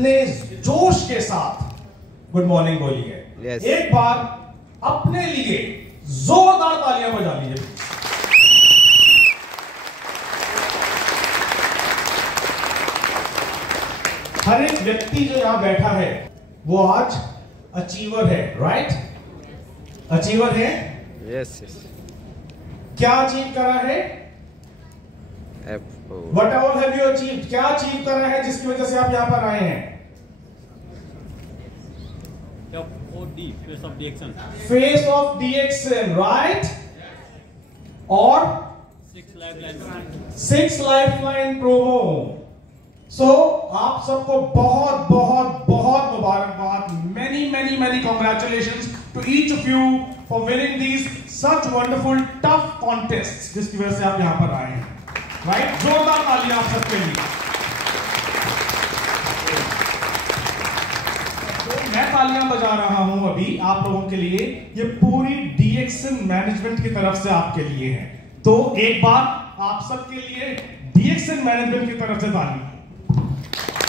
इतने जोश के साथ गुड मॉर्निंग बोलिए। yes. एक बार अपने लिए जोरदार तालियां बजा लीजिए। हर एक व्यक्ति जो यहां बैठा है वो आज अचीवर है, राइट? अचीवर है। Yes yes. क्या अचीव करा है? What all have you achieved? क्या अचीव करा है जिसकी वजह से आप यहां पर आए हैं? Face of DXN. Face of DXN, right? और 6 Lifeline promo. So आप सबको बहुत बहुत बहुत मुबारकबाद। Many congratulations to each of you for winning these such wonderful tough contests जिसकी वजह से आप यहां पर आए हैं, right? जोरदार तालियां आप सबके लिए। मैं तालियां बजा रहा हूं अभी आप लोगों के लिए, ये पूरी DXN मैनेजमेंट की तरफ से आपके लिए है। तो एक बार आप सबके लिए DXN मैनेजमेंट की तरफ से ताली।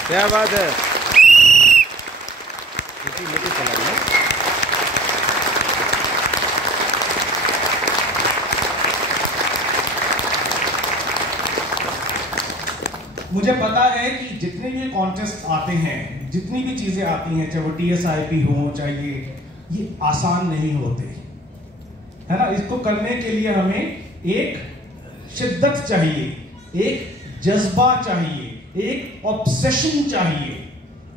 क्या बात है। मुझे पता है कि जितने भी कॉन्टेस्ट आते हैं, जितनी भी चीजें आती हैं, चाहे वो TSIP हो, चाहे ये आसान नहीं होते, है ना? इसको करने के लिए हमें एक शिद्दत चाहिए, एक जज्बा चाहिए, एक ऑब्सेशन चाहिए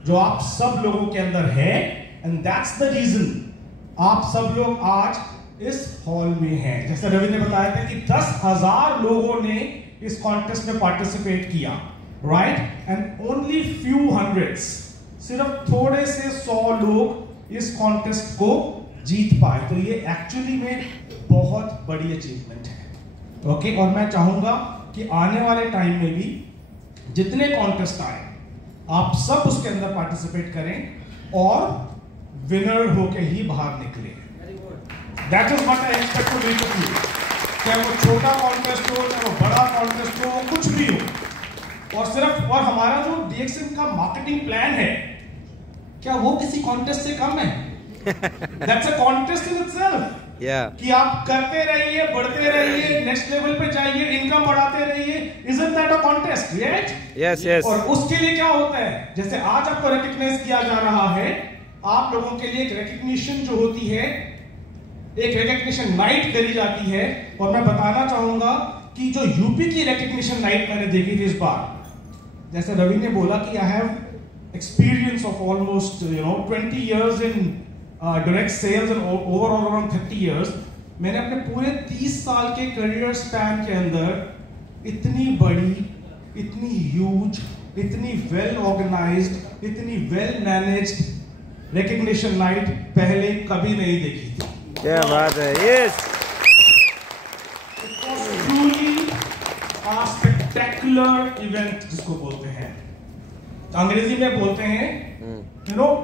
जो आप सब लोगों के अंदर है। एंड दैट्स द रीजन आप सब लोग आज इस हॉल में हैं। जैसे रवि ने बताया था कि 10,000 लोगों ने इस कॉन्टेस्ट में पार्टिसिपेट किया, right? And only few hundreds, सिर्फ थोड़े से 100 लोग इस कॉन्टेस्ट को जीत पाए। तो ये एक्चुअली में बहुत बड़ी अचीवमेंट है, ओके? और मैं चाहूंगा कि आने वाले टाइम में भी जितने कॉन्टेस्ट आए आप सब उसके अंदर पार्टिसिपेट करें और विनर होके ही बाहर निकले। That is what I expect to do from you. चाहे वो छोटा कॉन्टेस्ट हो, चाहे वो बड़ा कॉन्टेस्ट हो, कुछ भी हो। और हमारा जो DXN का मार्केटिंग प्लान है, क्या वो किसी कॉन्टेस्ट से कम है? That's a contest in itself. कि आप करते रहिए, बढ़ते रहिए, नेक्स्ट लेवल पे जाइए, इनकम बढ़ाते रहिए। Isn't that a contest, right? Yes, yes. और उसके लिए क्या होता है, जैसे आज आपको रिकॉग्नाइज किया जा रहा है, आप लोगों के लिए एक रिकॉग्निशन जो होती है, एक रिकॉग्निशन नाइट करी जाती है। और मैं बताना चाहूंगा कि जो यूपी की रिकॉग्निशन नाइट मैंने देखी थी इस बार, जैसे रवि ने बोला कि I have experience of almost 20 years in direct sales and overall around 30 years। मैंने अपने पूरे 30 साल के करियर स्पैन के अंदर इतनी बड़ी, इतनी ह्यूज, इतनी वेल ऑर्गेनाइज्ड, इतनी वेल मैनेज्ड रिकॉग्निशन नाइट पहले कभी नहीं देखी थी। क्या बात है। Yes, it was truly a spectacular event जिसको बोलते हैं, अंग्रेजी में बोलते हैं,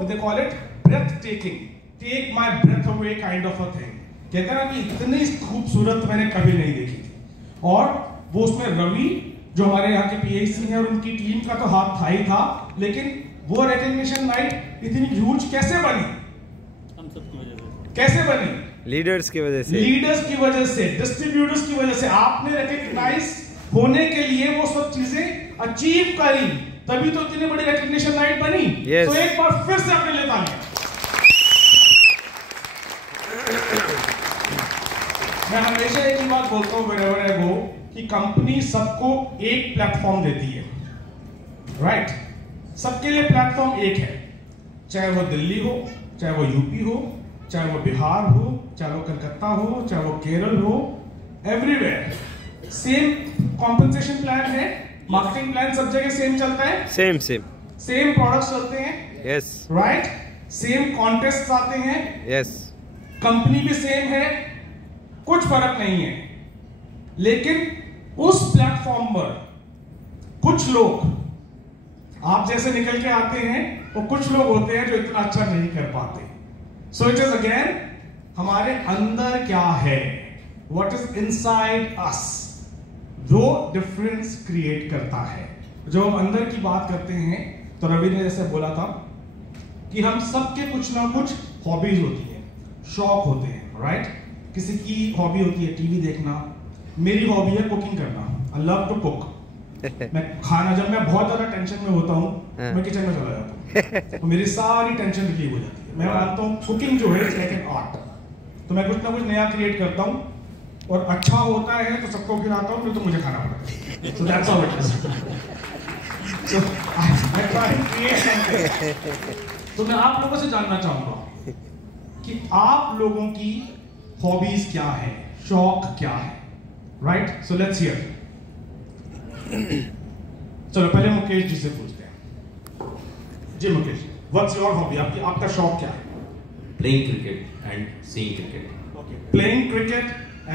they call it breathtaking, take my breath away kind of a thing. कहते हैं ना कि इतनी खूबसूरत मैंने कभी नहीं देखी थी। और वो उसमें रवि जो हमारे यहाँ के PhD हैं और उनकी टीम का तो हाथ था ही था, लेकिन वो रिकॉग्निशन नाइट इतनी ह्यूज कैसे बनी? हम सबकी वजह से। कैसे बनी? लीडर्स की वजह से, लीडर्स की वजह से, डिस्ट्रीब्यूटर्स की वजह से। आपने रिकॉग्नाइज होने के लिए वो सब चीजें अचीव करी, तभी तो इतनी बड़ी रिकॉग्निशन नाइट बनी। yes. तो एक बार फिर से अपने लिए तालियां। मैं हमेशा एक ही बात बोलता हूं wherever I go कि कंपनी सबको एक प्लेटफॉर्म देती है, राइट? सबके लिए प्लेटफॉर्म एक है, चाहे वो दिल्ली हो, चाहे वो यूपी हो, चाहे वो बिहार हो, चाहे वो कलकत्ता हो, चाहे वो केरल हो, एवरीवेयर सेम कॉम्पेंसेशन प्लान है, मार्केटिंग प्लान सब जगह सेम चलता है, सेम प्रोडक्ट्स चलते हैं, यस, राइट? सेम कॉन्टेस्ट आते हैं, यस, कंपनी भी सेम है, कुछ फर्क नहीं है। लेकिन उस प्लेटफॉर्म पर कुछ लोग आप जैसे निकल के आते हैं और कुछ लोग होते हैं जो इतना अच्छा नहीं कर पाते। सो इट इज अगेन हमारे अंदर क्या है, व्हाट इज इनसाइड अस, वो डिफरेंस क्रिएट करता है। जो हम अंदर की बात करते हैं तो रवि ने जैसे बोला था कि हम सबके कुछ ना कुछ हॉबीज होती है, शौक होते हैं, राइट? किसी की हॉबी होती है टीवी देखना, मेरी हॉबी है कुकिंग करना। I love to cook. मैं खाना, जब मैं बहुत ज्यादा टेंशन में होता हूँ मैं किचन में चला जाता हूँ, तो मेरी सारी टेंशन रिलीव हो जाती है। मैं मानता हूँ कुकिंग जो है इट्स लाइक एन आर्ट। तो मैं कुछ ना कुछ नया क्रिएट करता हूँ, और अच्छा होता है तो सबको खिलाता हूँ, नहीं तो मुझे खाना पड़ता है। So that's how it is. So I try to create something. तो मैं आप लोगों से जानना चाहूंगा कि आप लोगों की हॉबीज क्या है, शौक क्या है, राइट? So let's hear. चलो पहले मुकेश जी से पूछते हैं। जी मुकेश, व्हाट्स योर हॉबी? आपका शौक क्या है? Playing cricket and seeing cricket. Okay. Playing cricket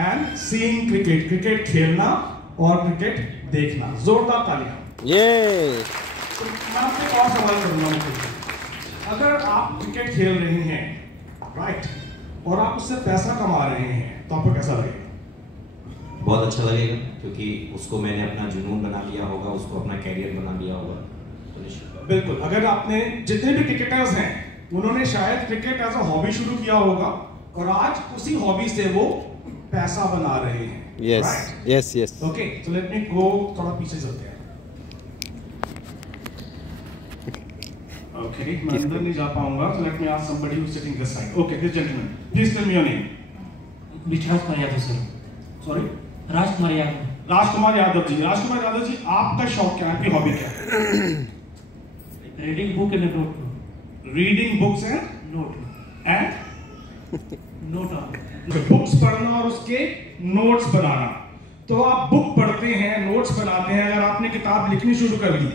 and seeing cricket. Cricket खेलना और क्रिकेट देखना। जोरदार तालियां। ये तो मैं आपसे एक और सवाल करूंगा मुकेश जी। अगर आप क्रिकेट खेल रहे हैं, राइट, और आप उससे पैसा कमा रहे हैं, तो आपको कैसा लगेगा? बहुत अच्छा लगेगा, क्योंकि उसको मैंने अपना जुनून बना लिया होगा, उसको अपना कैरियर बना लिया होगा। तो बिल्कुल। अगर आपने, जितने भी क्रिकेटर्स हैं उन्होंने शायद क्रिकेट एज अ हॉबी शुरू किया होगा, और आज उसी हॉबी से वो पैसा बना रहे हैं। Yes yes yes. Okay, so let me go, थोड़ा पीछे चलते हैं। ओके, मैं अंदर नहीं जा पाऊंगा, so let me ask somebody who's sitting this side. Okay, this gentleman, please tell me your name. Rajkumar Yadav sir. Sorry? Rajkumar Yadav. Rajkumar Yadav ji. Rajkumar Yadav ji, आपका शौक क्या है, आपकी हॉबी क्या है? Reading book and note. Reading books and note and note books पढ़ना और उसके नोट्स बनाना। तो आप बुक पढ़ते हैं, नोट्स बनाते हैं। अगर आपने किताब लिखनी शुरू कर दी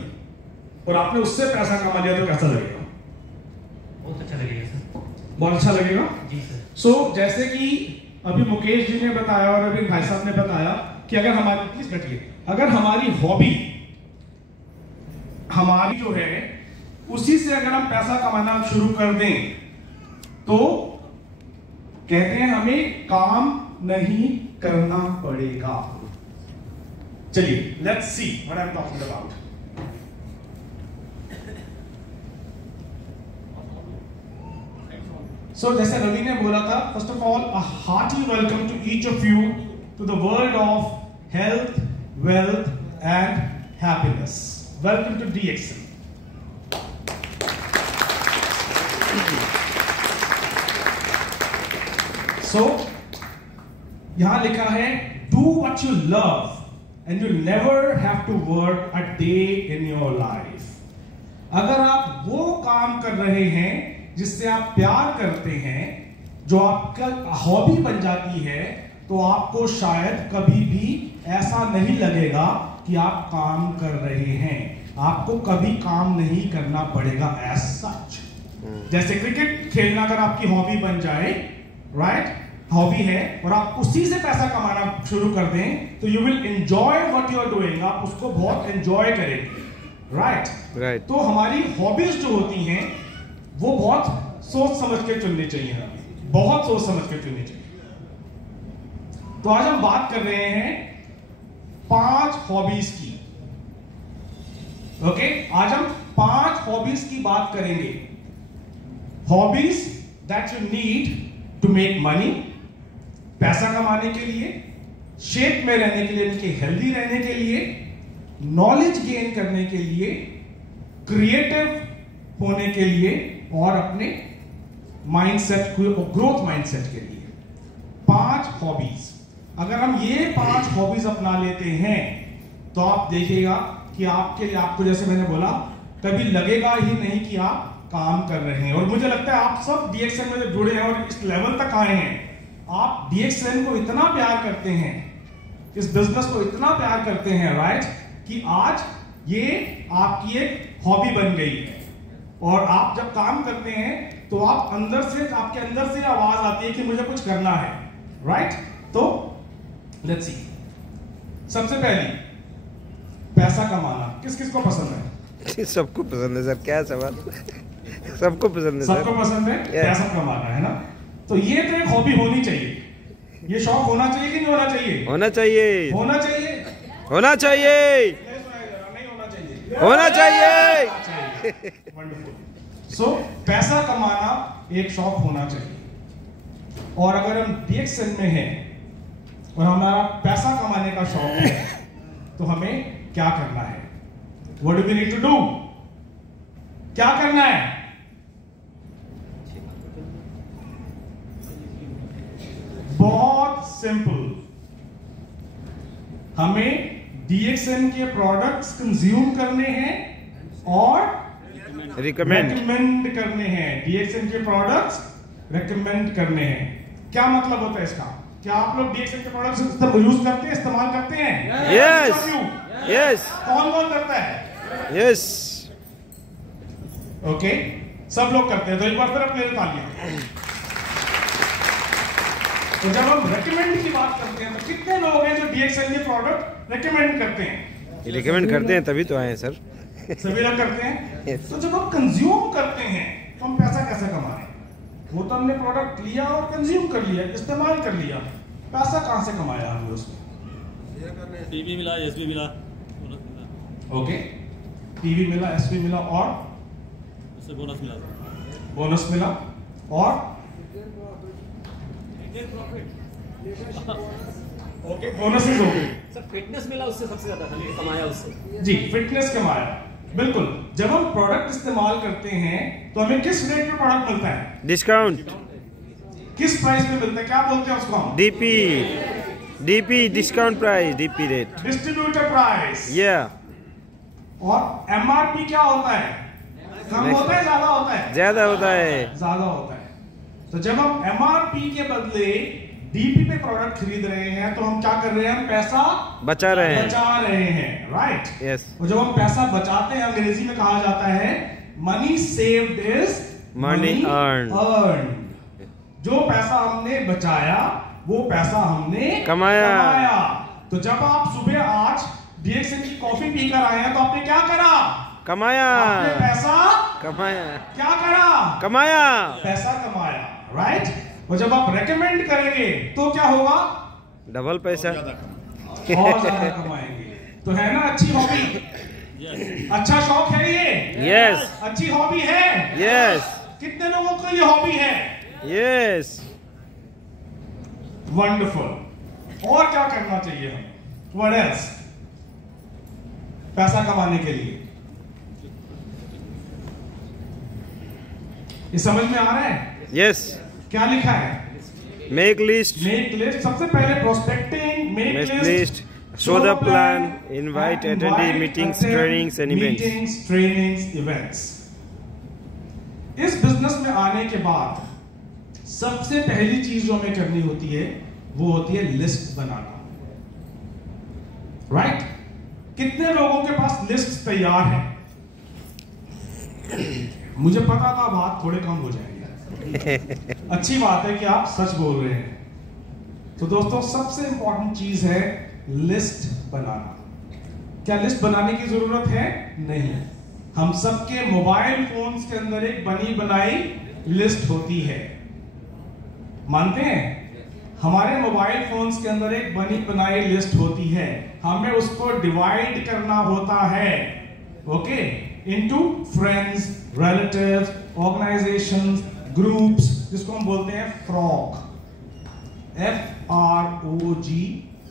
और आपने उससे पैसा कमा लिया तो कैसा लगेगा? बहुत अच्छा लगेगा सर। बहुत अच्छा लगेगा जी सर। सो जैसे कि अभी मुकेश जी ने बताया और अभी भाई साहब ने बताया कि अगर हमारी, प्लीज बैठिए, अगर हमारी हॉबी हमारी जो है उसी से अगर हम पैसा कमाना शुरू कर दें, तो कहते हैं हमें काम नहीं करना पड़ेगा। चलिए, let's see what I am talking about. So जैसे रवि ने बोला था, first of all a hearty welcome to each of you to the world of health, wealth and happiness. Welcome to DXN। So यहां लिखा है, do what you love and you never have to work a day in your life. अगर आप वो काम कर रहे हैं जिससे आप प्यार करते हैं, जो आपका हॉबी बन जाती है, तो आपको शायद कभी भी ऐसा नहीं लगेगा कि आप काम कर रहे हैं। आपको कभी काम नहीं करना पड़ेगा एज सच। जैसे क्रिकेट खेलना अगर आपकी हॉबी बन जाए, राइट, हॉबी है, और आप उसी से पैसा कमाना शुरू कर दें, तो you will enjoy what you are doing. आप उसको बहुत एंजॉय करेंगे, राइट। तो हमारी हॉबीज जो होती हैं वो बहुत सोच समझ के चुननी चाहिए, हमें बहुत सोच समझ के चुननी चाहिए। तो आज हम बात कर रहे हैं 5 हॉबीज की। ओके, आज हम 5 हॉबीज की बात करेंगे। Hobbies that you need to make money, पैसा कमाने के लिए, शेप में रहने के लिए, यानी कि हेल्दी रहने के लिए, नॉलेज गेन करने के लिए, क्रिएटिव होने के लिए, और अपने माइंडसेट को, ग्रोथ माइंडसेट के लिए। 5 हॉबीज। अगर हम ये 5 हॉबीज अपना लेते हैं, तो आप देखिएगा कि आपके लिए, आपको जैसे मैंने बोला, कभी लगेगा ही नहीं कि आप काम कर रहे हैं। और मुझे लगता है आप सब DXN में जुड़े हैं और इस लेवल तक आए हैं। आप DXN को इतना प्यार करते हैं, इस बिजनेस को इतना प्यार करते हैं, राइट, कि आज ये आपकी एक हॉबी बन गई है। और आप जब काम करते हैं तो आप अंदर से, आपके अंदर से आवाज आती है कि मुझे कुछ करना है, राइट। तो लेट्स सी, सबसे पहली, पैसा कमाना किस किस को पसंद है? सबको पसंद है सर, क्या सवाल। सबको पसंद है, सबको पसंद है पैसा कमाना, है ना। तो ये तो एक हॉबी होनी चाहिए। ये शौक होना चाहिए कि नहीं होना चाहिए? होना चाहिए, होना चाहिए, होना चाहिए, नहीं होना चाहिए, होना चाहिए। वंडरफुल। सो पैसा कमाना एक शौक होना चाहिए, और अगर हम DXN में हैं और हमारा पैसा कमाने का शौक है तो हमें क्या करना है? What do we need to do? क्या करना है? बहुत सिंपल, हमें DXN के प्रोडक्ट्स कंज्यूम करने हैं और रिकमेंड करने हैं। DXN के प्रोडक्ट्स रिकमेंड करने हैं। क्या मतलब होता है इसका? क्या आप लोग DXN के प्रोडक्ट्स यूज करते हैं, इस्तेमाल करते हैं? Yes yes. कौन कौन करता है? यस। ओके, सब लोग करते हैं, तो एक बार फिर अपने तालियां। तो जब हम रेकमेंड की बात करते हैं तो कितने लोग हैं जो DXN के प्रोडक्ट रेकमेंड करते हैं? रिकमेंड करते हैं तभी तो आए सर। सभी लोग करते हैं। तो जब हम कंज्यूम करते हैं तो हम पैसा कैसे कमा रहे हैं? वो तो हमने प्रोडक्ट लिया और कंज्यूम कर लिया, इस्तेमाल कर लिया, पैसा कहां से कमाया हमने उसमें? टीवी मिला, एसबी मिला, ओके, टीवी मिला, एसबी मिला, और उससे बोनस मिला, बोनस मिला, और ओके, बोनसेस हो गए। सर फिटनेस मिला, उससे सबसे ज्यादा कमाया उससे। जी, फिटनेस कमाया, बिल्कुल। जब हम प्रोडक्ट इस्तेमाल करते हैं तो हमें किस रेट में प्रोडक्ट मिलता है? डिस्काउंट। किस प्राइस में मिलता है? क्या बोलते हैं उसको हम? DP discount price, DP rate, distributor price. और MRP क्या होता है? कम होता है, ज्यादा होता है? ज्यादा होता है। ज्यादा होता है। तो जब हम MRP के बदले DP पे प्रोडक्ट खरीद रहे हैं तो हम क्या कर रहे हैं? हम पैसा बचा रहे हैं, राइट? यस। और जब हम पैसा बचाते हैं, अंग्रेजी में कहा जाता है money saved is money earned. जो पैसा हमने बचाया वो पैसा हमने कमाया। तो जब आप सुबह आज DXN की कॉफी पीकर आए हैं तो आपने क्या करा? कमाया। आपने पैसा कमाया। क्या करा? कमाया। पैसा कमाया, राइट? और जब आप रेकमेंड करेंगे तो क्या होगा? डबल पैसा, और ज्यादा कमाएंगे। तो है ना अच्छी हॉबी? अच्छा शौक है ये? यस। अच्छी हॉबी है? यस। कितने लोगों को ये हॉबी है? यस। वंडरफुल। और क्या करना चाहिए हमें? What else? पैसा कमाने के लिए ये समझ में आ रहा है? यस। क्या लिखा है? मेक लिस्ट, सबसे पहले prospecting, make list, show the plan, invite attendee meetings, trainings and events. इस बिजनेस में आने के बाद सबसे पहली चीज जो हमें करनी होती है वो होती है लिस्ट बनाना, राइट? कितने लोगों के पास लिस्ट तैयार है? मुझे पता था बात थोड़े कम हो जाएंगे। अच्छी बात है कि आप सच बोल रहे हैं। तो दोस्तों, सबसे इंपॉर्टेंट चीज है लिस्ट बनाना। क्या लिस्ट बनाने की जरूरत है? नहीं। हम सबके मोबाइल फोन्स के अंदर एक बनी बनाई लिस्ट होती है, मानते हैं? हमारे मोबाइल फोन्स के अंदर एक बनी बनाई लिस्ट होती है, हमें उसको डिवाइड करना होता है, okay, into friends, relatives, organisations, groups, जिसको हम बोलते हैं फ्रॉग, FROG,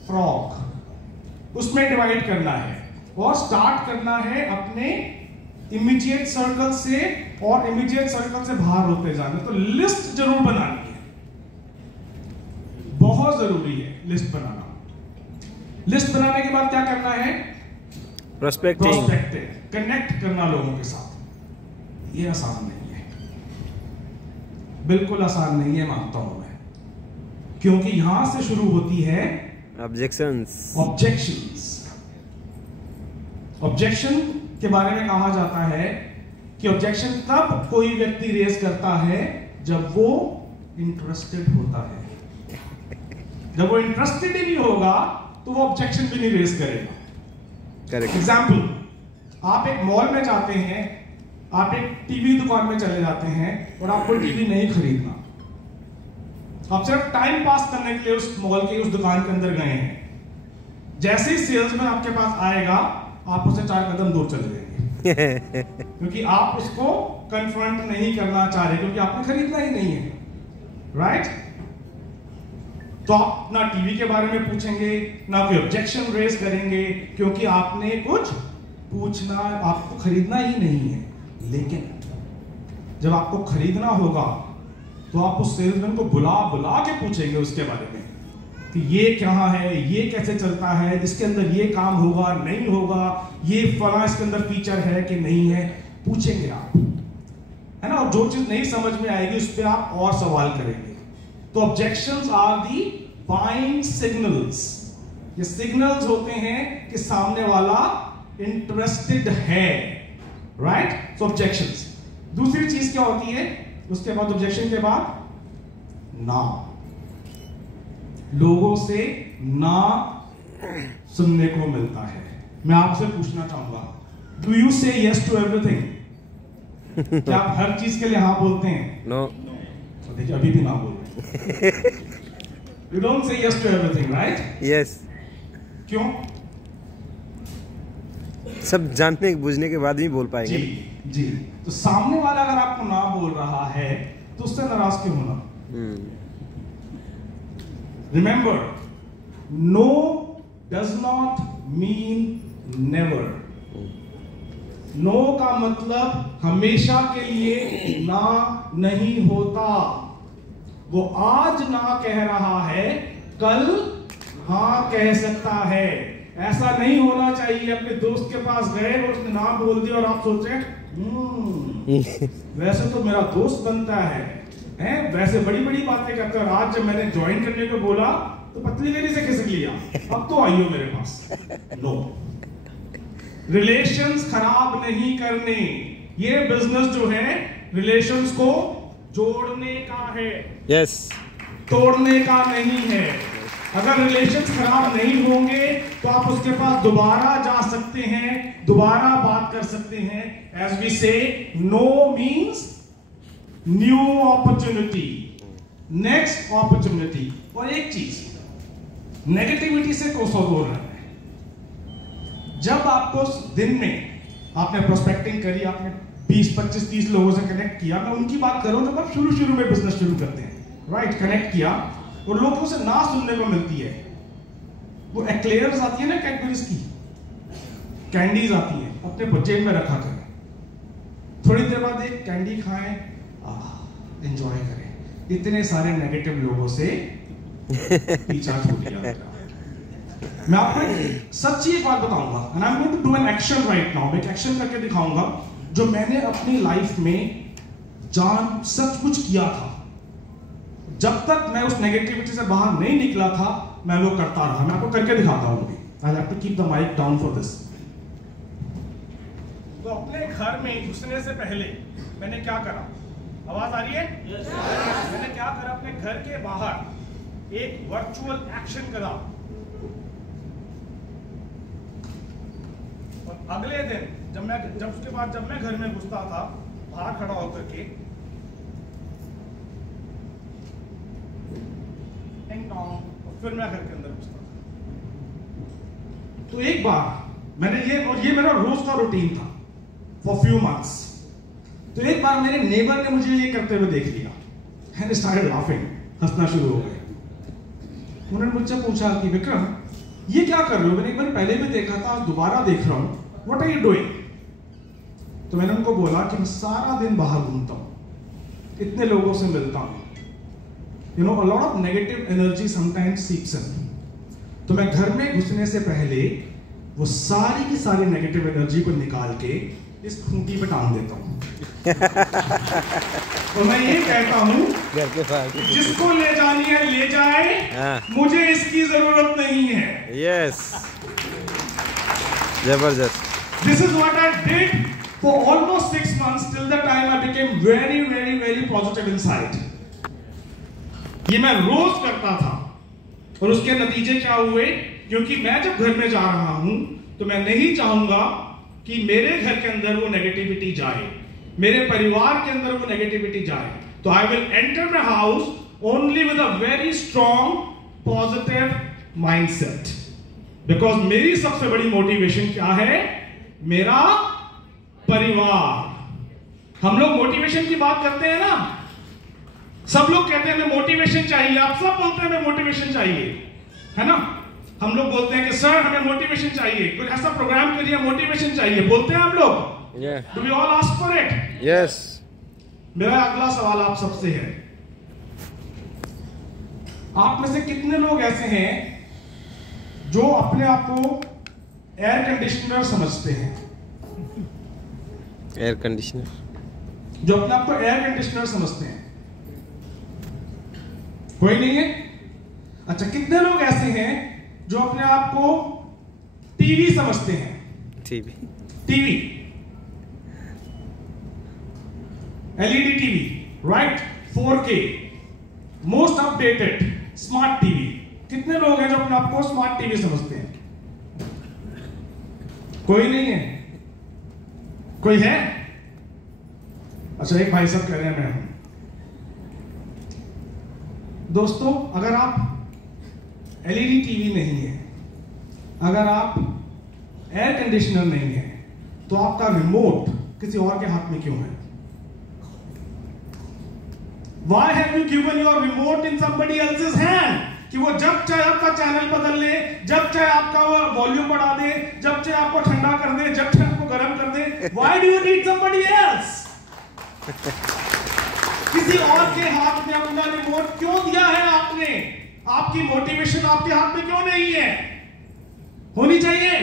फ्रॉग। उसमें डिवाइड करना है और स्टार्ट करना है अपने इमीडिएट सर्कल से, और इमीडिएट सर्कल से बाहर होते जाना। तो लिस्ट जरूर बनानी है, बहुत जरूरी है लिस्ट बनाना। लिस्ट बनाने के बाद क्या करना है? प्रोस्पेक्टिंग, कनेक्ट करना लोगों के साथ। ये आसान नहीं है, बिल्कुल आसान नहीं है, मानता हूं मैं, क्योंकि यहां से शुरू होती है ऑब्जेक्शंस। ऑब्जेक्शन के बारे में कहा जाता है कि ऑब्जेक्शन तब कोई व्यक्ति रेज करता है जब वो इंटरेस्टेड होता है। जब वो इंटरेस्टेड ही नहीं होगा तो वो ऑब्जेक्शन भी नहीं रेज करेगा। करेक्ट। एग्जाम्पल, आप एक मॉल में जाते हैं, आप एक टीवी दुकान में चले जाते हैं और आपको टीवी नहीं खरीदना, आप सिर्फ टाइम पास करने के लिए उस मॉल के उस दुकान के अंदर गए हैं। जैसे ही सेल्समैन आपके पास आएगा आप उससे 4 कदम दूर चले जाएंगे। क्योंकि आप उसको कन्फ्रंट नहीं करना चाह रहे, क्योंकि आपने खरीदना ही नहीं है, राइट? तो आप ना टीवी के बारे में पूछेंगे, ना कोई ऑब्जेक्शन रेज करेंगे, क्योंकि आपने कुछ पूछना, आपको खरीदना ही नहीं है। लेकिन जब आपको खरीदना होगा तो आप उस सेल्समैन को बुला बुला के पूछेंगे उसके बारे में कि ये कहाँ है, ये कैसे चलता है, इसके अंदर ये काम होगा नहीं होगा, ये फला इसके अंदर फीचर है कि नहीं है, पूछेंगे आप, है ना? और जो चीज नहीं समझ में आएगी उस पर आप और सवाल करेंगे। तो objections are the buying signals. ये सिग्नल्स होते हैं कि सामने वाला इंटरेस्टेड है, राइट? सो ऑब्जेक्शंस। दूसरी चीज क्या होती है उसके बाद, ऑब्जेक्शन के बाद? ना। लोगों से ना सुनने को मिलता है। मैं आपसे पूछना चाहूंगा, डू यू से यस टू एवरीथिंग? क्या आप हर चीज के लिए हाँ बोलते हैं? नो। तो देखिए अभी भी ना बोल रहे। You don't say yes to everything, right? Yes. क्यों? सब जानने बुझने के बाद ही बोल पाएंगे। जी जी। तो सामने वाला अगर आपको ना बोल रहा है तो उससे नाराज क्यों होना? Remember, no does not mean never. No का मतलब हमेशा के लिए ना नहीं होता। वो आज ना कह रहा है, कल हाँ कह सकता है। ऐसा नहीं होना चाहिए अपने दोस्त के पास गए और उसने ना बोल दिया और आप सोचे वैसे तो मेरा दोस्त बनता है, वैसे बड़ी बड़ी बातें करता है, आज जब मैंने ज्वाइन करने को बोला तो पतली गली से खिसक लिया, अब तो आइयो मेरे पास। नो, रिलेशंस खराब नहीं करने। ये बिजनेस जो है रिलेशंस को जोड़ने का है, यस, तोड़ने का नहीं है। अगर रिलेशंस खराब नहीं होंगे तो आप उसके पास दोबारा जा सकते हैं, दोबारा बात कर सकते हैं। As we say, no means new opportunity, next opportunity. और एक चीज, नेगेटिविटी से कोसों दूर रहना है। जब आपको दिन में आपने प्रोस्पेक्टिंग करी, आपने 20, 25, 30 लोगों से कनेक्ट किया, मैं उनकी बात करूं जब आप शुरू में बिजनेस शुरू करते हैं, राइट? कनेक्ट किया और लोगों से ना सुनने को मिलती है। वो एक्लेयर्स आती है ना कैडबरीज की, कैंडीज आती है, अपने जेब में रखा करें। थोड़ी देर बाद एक कैंडी खाएं, एंजॉय करें। इतने सारे नेगेटिव लोगों से पीछा छूट गया। मैं आपको सच्ची एक बात बताऊंगा, and I am going to do an action right now. मैं एक एक्शन करके दिखाऊंगा जो मैंने अपनी लाइफ में जान सच कुछ किया था। जब तक मैं उस नेगेटिविटी से बाहर नहीं निकला था, मैं वो करता रहा। मैं आपको करके दिखाता हूं अभी। I have to keep the mic down for this. तो अपने घर में घुसने से पहले मैंने क्या करा? आवाज आ रही है? मैंने क्या करा? अपने घर के बाहर एक वर्चुअल एक्शन करा और अगले दिन जब मैं घर में घुसता था, बाहर खड़ा होकर के और फिर मैं घर के अंदर घुसता था। तो एक बार मैंने ये मेरा रोज का रूटीन था फॉर फ्यू मंथ्स। तो एक बार मेरे नेबर ने मुझे ये करते हुए देख लिया, एंड स्टार्टेड लाफिंग, हंसना शुरू हो गए। उन्होंने मुझसे पूछा कि विक्रम ये क्या कर रहे हो? मैंने एक बार पहले भी देखा था, आज दोबारा देख रहा हूं, व्हाट आर यू डूइंग? तो मैंने उनको बोला कि मैं सारा दिन बाहर घूमता हूं, इतने लोगों से मिलता हूं, you know, a lot of negative energy sometimes seeps in. तो मैं घर में घुसने से पहले वो सारी की सारी नेगेटिव एनर्जी को निकाल के इस खूंटी पे टांग देता हूं। तो मैं ये कहता हूं, घर के पास जिसको ले जानी है ले जाए, मुझे इसकी जरूरत नहीं है। यस, जबरदस्त। This is what I did for almost 6 months till the time I became very, very, very positive inside. ये मैं रोज करता था और उसके नतीजे क्या हुए? क्योंकि मैं जब घर में जा रहा हूं तो मैं नहीं चाहूंगा कि मेरे घर के अंदर वो नेगेटिविटी जाए, मेरे परिवार के अंदर वो नेगेटिविटी जाए। तो I will enter my house only with a very strong positive mindset, because मेरी सबसे बड़ी मोटिवेशन क्या है? मेरा परिवार। हम लोग मोटिवेशन की बात करते हैं ना, सब लोग कहते हैं हमें मोटिवेशन चाहिए, आप सब बोलते हैं हमें मोटिवेशन चाहिए, है ना। हम लोग बोलते हैं कि सर हमें मोटिवेशन चाहिए, कुछ ऐसा प्रोग्राम करिए, मोटिवेशन चाहिए, बोलते हैं हम लोग। Do we all ask for it? Yes. मेरा अगला सवाल आप सबसे है, आप में से कितने लोग ऐसे हैं जो अपने आप को एयर कंडीशनर समझते हैं? एयर कंडीशनर, जो अपने आप को एयर कंडीशनर समझते हैं? कोई नहीं है? अच्छा, कितने लोग ऐसे हैं जो अपने आप को टीवी समझते हैं? TV, LED TV, right, 4K, most updated smart TV. कितने लोग हैं जो अपने आप को स्मार्ट टीवी समझते हैं? कोई नहीं है? कोई है? अच्छा, एक भाई साहब कह रहे हैं मैं हूं। दोस्तों, अगर आप एलईडी टीवी नहीं है, अगर आप एयर कंडीशनर नहीं है, तो आपका रिमोट किसी और के हाथ में क्यों है? Why have you given your remote in somebody else's hand? कि वो जब चाहे आपका चैनल बदल ले, जब चाहे आपका वॉल्यूम बढ़ा दे, जब चाहे आपको ठंडा कर दे, जब चाहे आपको गर्म कर दे। Why do you need somebody else? किसी और के हाथ में अपना रिमोट क्यों दिया है आपने? आपकी मोटिवेशन आपके हाथ में क्यों नहीं है? होनी चाहिए।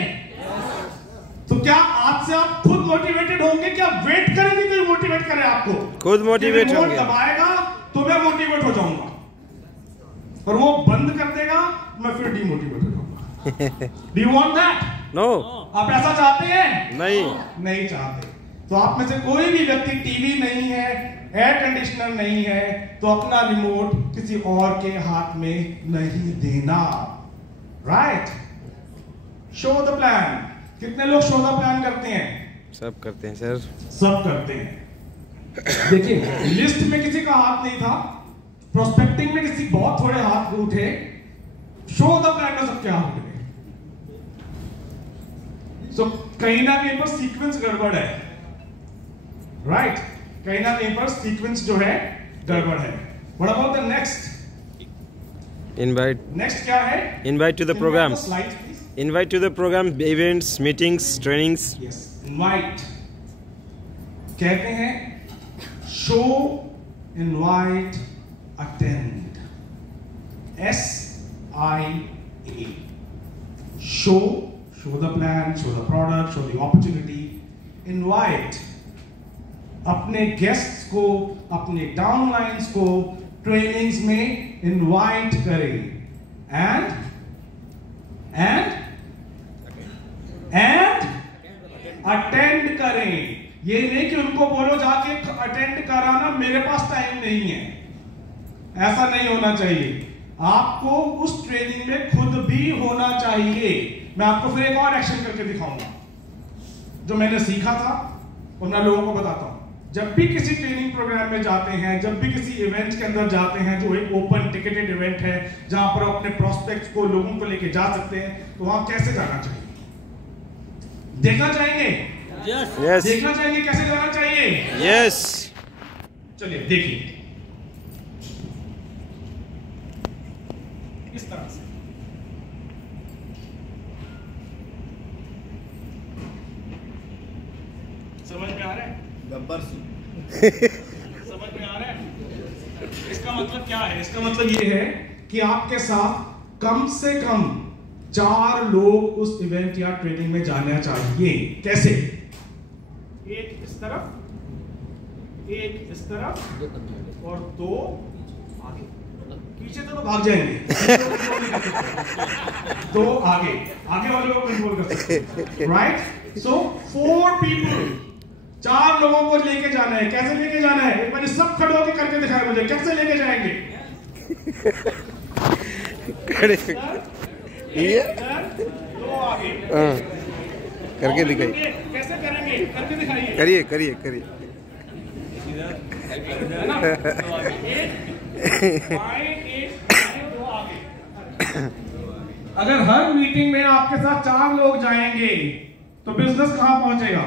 तो क्या आज से आप खुद मोटिवेटेड होंगे? क्या वेट करेंगे कोई मोटिवेट करे आपको? खुद मोटिवेट होंगे। दबाएगा तो मैं मोटिवेट हो जाऊंगा, और वो बंद कर देगा, मैं फिर डीमोटिवेट हो जाऊंगा। Do you want that? No. आप ऐसा चाहते हैं? नहीं, नहीं चाहते। तो आप में से कोई भी व्यक्ति टीवी नहीं है, एयर कंडीशनर नहीं है, तो अपना रिमोट किसी और के हाथ में नहीं देना, राइट? Show the plan. कितने लोग शो द प्लान करते हैं? सब करते हैं सर, सब करते हैं। देखिए, लिस्ट में किसी का हाथ नहीं था, प्रोस्पेक्टिंग में किसी बहुत थोड़े हाथ उठे, शो द प्लान में सबके हाथ उठ गए। सो कहीं ना कहीं पर सीक्वेंस गड़बड़ है, राइट? कहीं ना कहीं पर सीक्वेंस जो है गड़बड़ है। What about the next? Invite. Next क्या है? Invite to the programme. Slide please. Invite to the program, events, meetings, trainings. Yes, invite कहते हैं, show, invite, attend. SIA. Show the plan, show the product, show the opportunity. Invite अपने guests को, अपने downlines को trainings में invite करें, and attend करें। ये नहीं कि उनको बोलो जाके अटेंड कराना, मेरे पास टाइम नहीं है, ऐसा नहीं होना चाहिए। आपको उस ट्रेनिंग में खुद भी होना चाहिए। मैं आपको फिर एक और एक्शन करके दिखाऊंगा जो मैंने सीखा था, और मैं लोगों को बताता हूं। जब भी किसी ट्रेनिंग प्रोग्राम में जाते हैं, जब भी किसी इवेंट के अंदर जाते हैं जो एक ओपन टिकटेड इवेंट है, जहां पर अपने प्रोस्पेक्ट्स को, लोगों को लेके जा सकते हैं, तो वहां कैसे जाना चाहिए? देखना चाहेंगे? Yes. देखना चाहेंगे कैसे जाना चाहिए? Yes. चलिए देखिए, इस तरह से। समझ में आ रहा है? गब्बर सिंह। समझ में आ रहा है? इसका मतलब क्या है? इसका मतलब ये है कि आपके साथ कम से कम 4 लोग उस इवेंट या ट्रेनिंग में जाना चाहिए। कैसे? एक इस तरफ, एक इस तरफ, और 2 आगे। पीछे तो भाग जाएंगे, 2 आगे वाले को कंट्रोल कर सकते हैं, राइट? सो 4 पीपल, 4 लोगों को लेके जाना है। कैसे लेके जाना है? एक बार सब खड़े होकर करके दिखाए मुझे, कैसे लेके जाएंगे? ये 2 आगे करके दिखाइए। कैसे करेंगे? करके दिखाइए। करिए। अगर हर मीटिंग में आपके साथ 4 लोग जाएंगे तो बिजनेस कहां पहुंचेगा?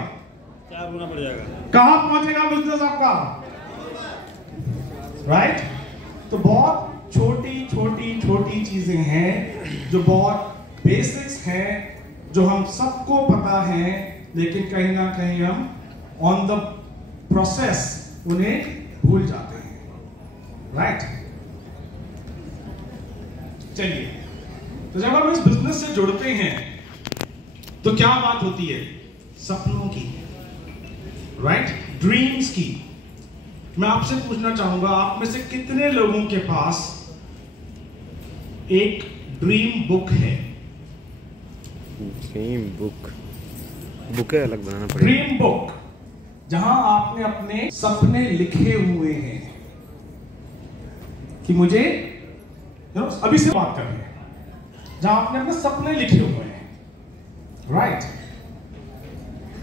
4 गुना बढ़ जाएगा। कहां पहुंचेगा बिजनेस आपका? राइट? तो बहुत छोटी छोटी छोटी चीजें हैं जो बहुत बेसिक्स हैं, जो हम सबको पता है, लेकिन कहीं ना कहीं हम ऑन द प्रोसेस उन्हें भूल जाते हैं। राइट? चलिए, तो जब हम इस बिजनेस से जुड़ते हैं तो क्या बात होती है? सपनों की, राइट? ड्रीम्स की। मैं आपसे पूछना चाहूंगा, आप में से कितने लोगों के पास एक ड्रीम बुक है? ड्रीम बुक है, अलग बनाना पड़ेगा। ड्रीम बुक, जहां आपने अपने सपने लिखे हुए हैं कि मुझे अभी से बात कर रहे हैं, जहां आपने अपने सपने लिखे हुए हैं, राइट?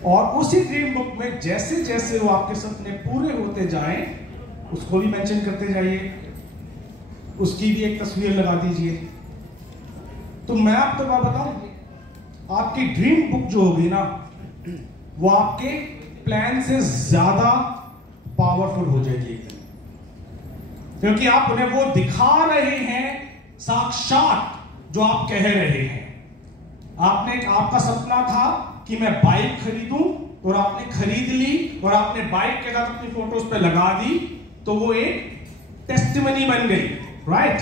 और उसी ड्रीम बुक में जैसे जैसे वो आपके सपने पूरे होते जाएं, उसको भी मेंशन करते जाइए, उसकी भी एक तस्वीर लगा दीजिए। तो मैं आपको क्या बताऊं, आपकी ड्रीम बुक जो होगी ना, वो आपके प्लान से ज्यादा पावरफुल हो जाएगी, क्योंकि आप उन्हें वो दिखा रहे हैं साक्षात जो आप कह रहे हैं। आपका सपना था कि मैं बाइक खरीदूं, और आपने खरीद ली, और आपने बाइक के साथ अपनी फोटोज पे लगा दी, तो वो एक टेस्टिमनी बन गई। Right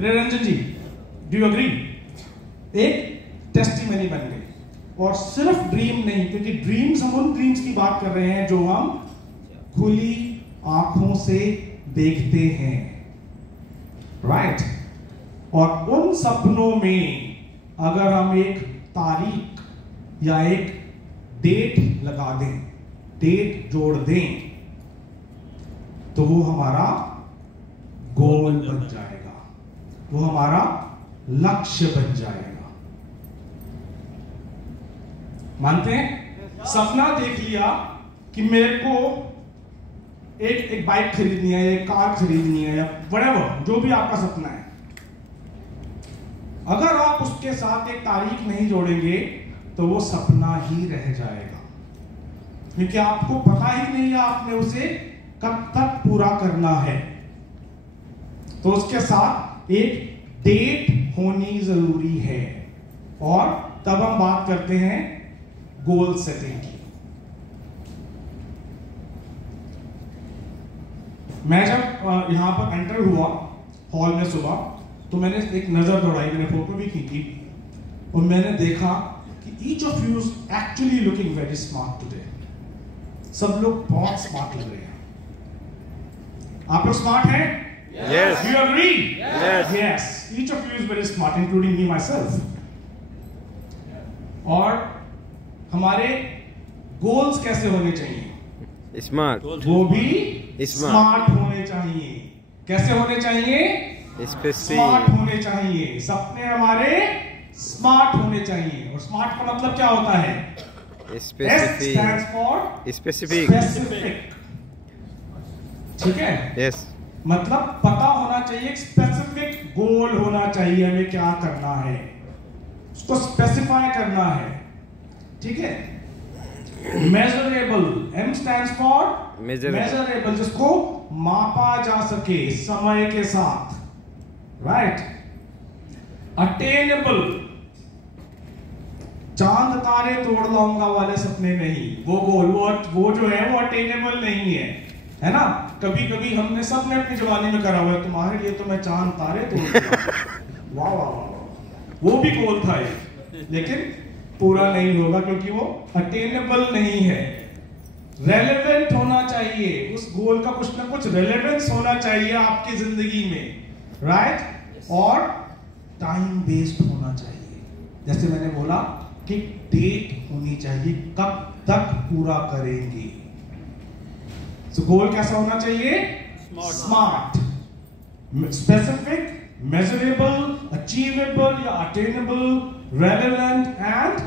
Ranjan ji, do you agree? एक टेस्टिमनी बन गई। और सिर्फ ड्रीम नहीं, क्योंकि ड्रीम्स, हम उन ड्रीम्स की बात कर रहे हैं जो हम खुली आंखों से देखते हैं, राइट? और उन सपनों में अगर हम एक तारीख या एक डेट लगा दें, डेट जोड़ दें, तो वो हमारा गोल बन जाएगा, वो हमारा लक्ष्य बन जाएगा। मानते हैं? सपना देख लिया कि मेरे को एक बाइक खरीदनी है, एक कार खरीदनी है, या व्हाटएवर, जो भी आपका सपना है। अगर आप उसके साथ एक तारीख नहीं जोड़ेंगे तो वो सपना ही रह जाएगा, क्योंकि आपको पता ही नहीं है आपने उसे कब तक पूरा करना है। तो उसके साथ एक डेट होनी जरूरी है, और तब हम बात करते हैं गोल सेटिंग की। मैं जब यहां पर एंटर हुआ हॉल में सुबह, तो मैंने एक नजर दौड़ाई, मैंने फोटो भी खींची, और मैंने देखा कि each of you is actually looking very smart today. सब लोग बहुत स्मार्ट लग रहे हैं। आप लोग स्मार्ट हैं? Yes. You agree? Yes. Yes. Each of you is very smart, including me myself. और हमारे गोल्स कैसे होने चाहिए? स्मार्ट, वो भी स्मार्ट होने चाहिए। कैसे होने चाहिए? स्मार्ट होने चाहिए। सपने हमारे स्मार्ट होने चाहिए। और स्मार्ट का मतलब क्या होता है? स्पेसिफिक। ठीक है? यस। मतलब पता होना चाहिए, स्पेसिफिक गोल होना चाहिए, हमें क्या करना है, उसको स्पेसिफाई करना है। ठीक है? Measurable, M stands for measurable, जिसको मापा जा सके समय के साथ, राइट? अटेनेबल, चांद तारे तोड़ लाऊंगा वाले सपने नहीं, वो गोल, वो जो है वो अटेनेबल नहीं है ना? कभी कभी हमने सबने अपनी जवानी में करा हुआ है, तुम्हारे लिए तो मैं चांद तारे तोड़ वाह वाह वाह, वो भी गोल था ये, लेकिन पूरा नहीं होगा क्योंकि वो अटेनेबल नहीं है। रेलेवेंट होना चाहिए, उस गोल का कुछ ना कुछ रेलेवेंस होना चाहिए आपकी जिंदगी में, राइट? और टाइम बेस्ड होना चाहिए। जैसे मैंने बोला कि डेट होनी चाहिए, कब तक पूरा करेंगे। सो गोल कैसा होना चाहिए? स्मार्ट, स्पेसिफिक, मेजरेबल, अचीवेबल या attainable, relevant and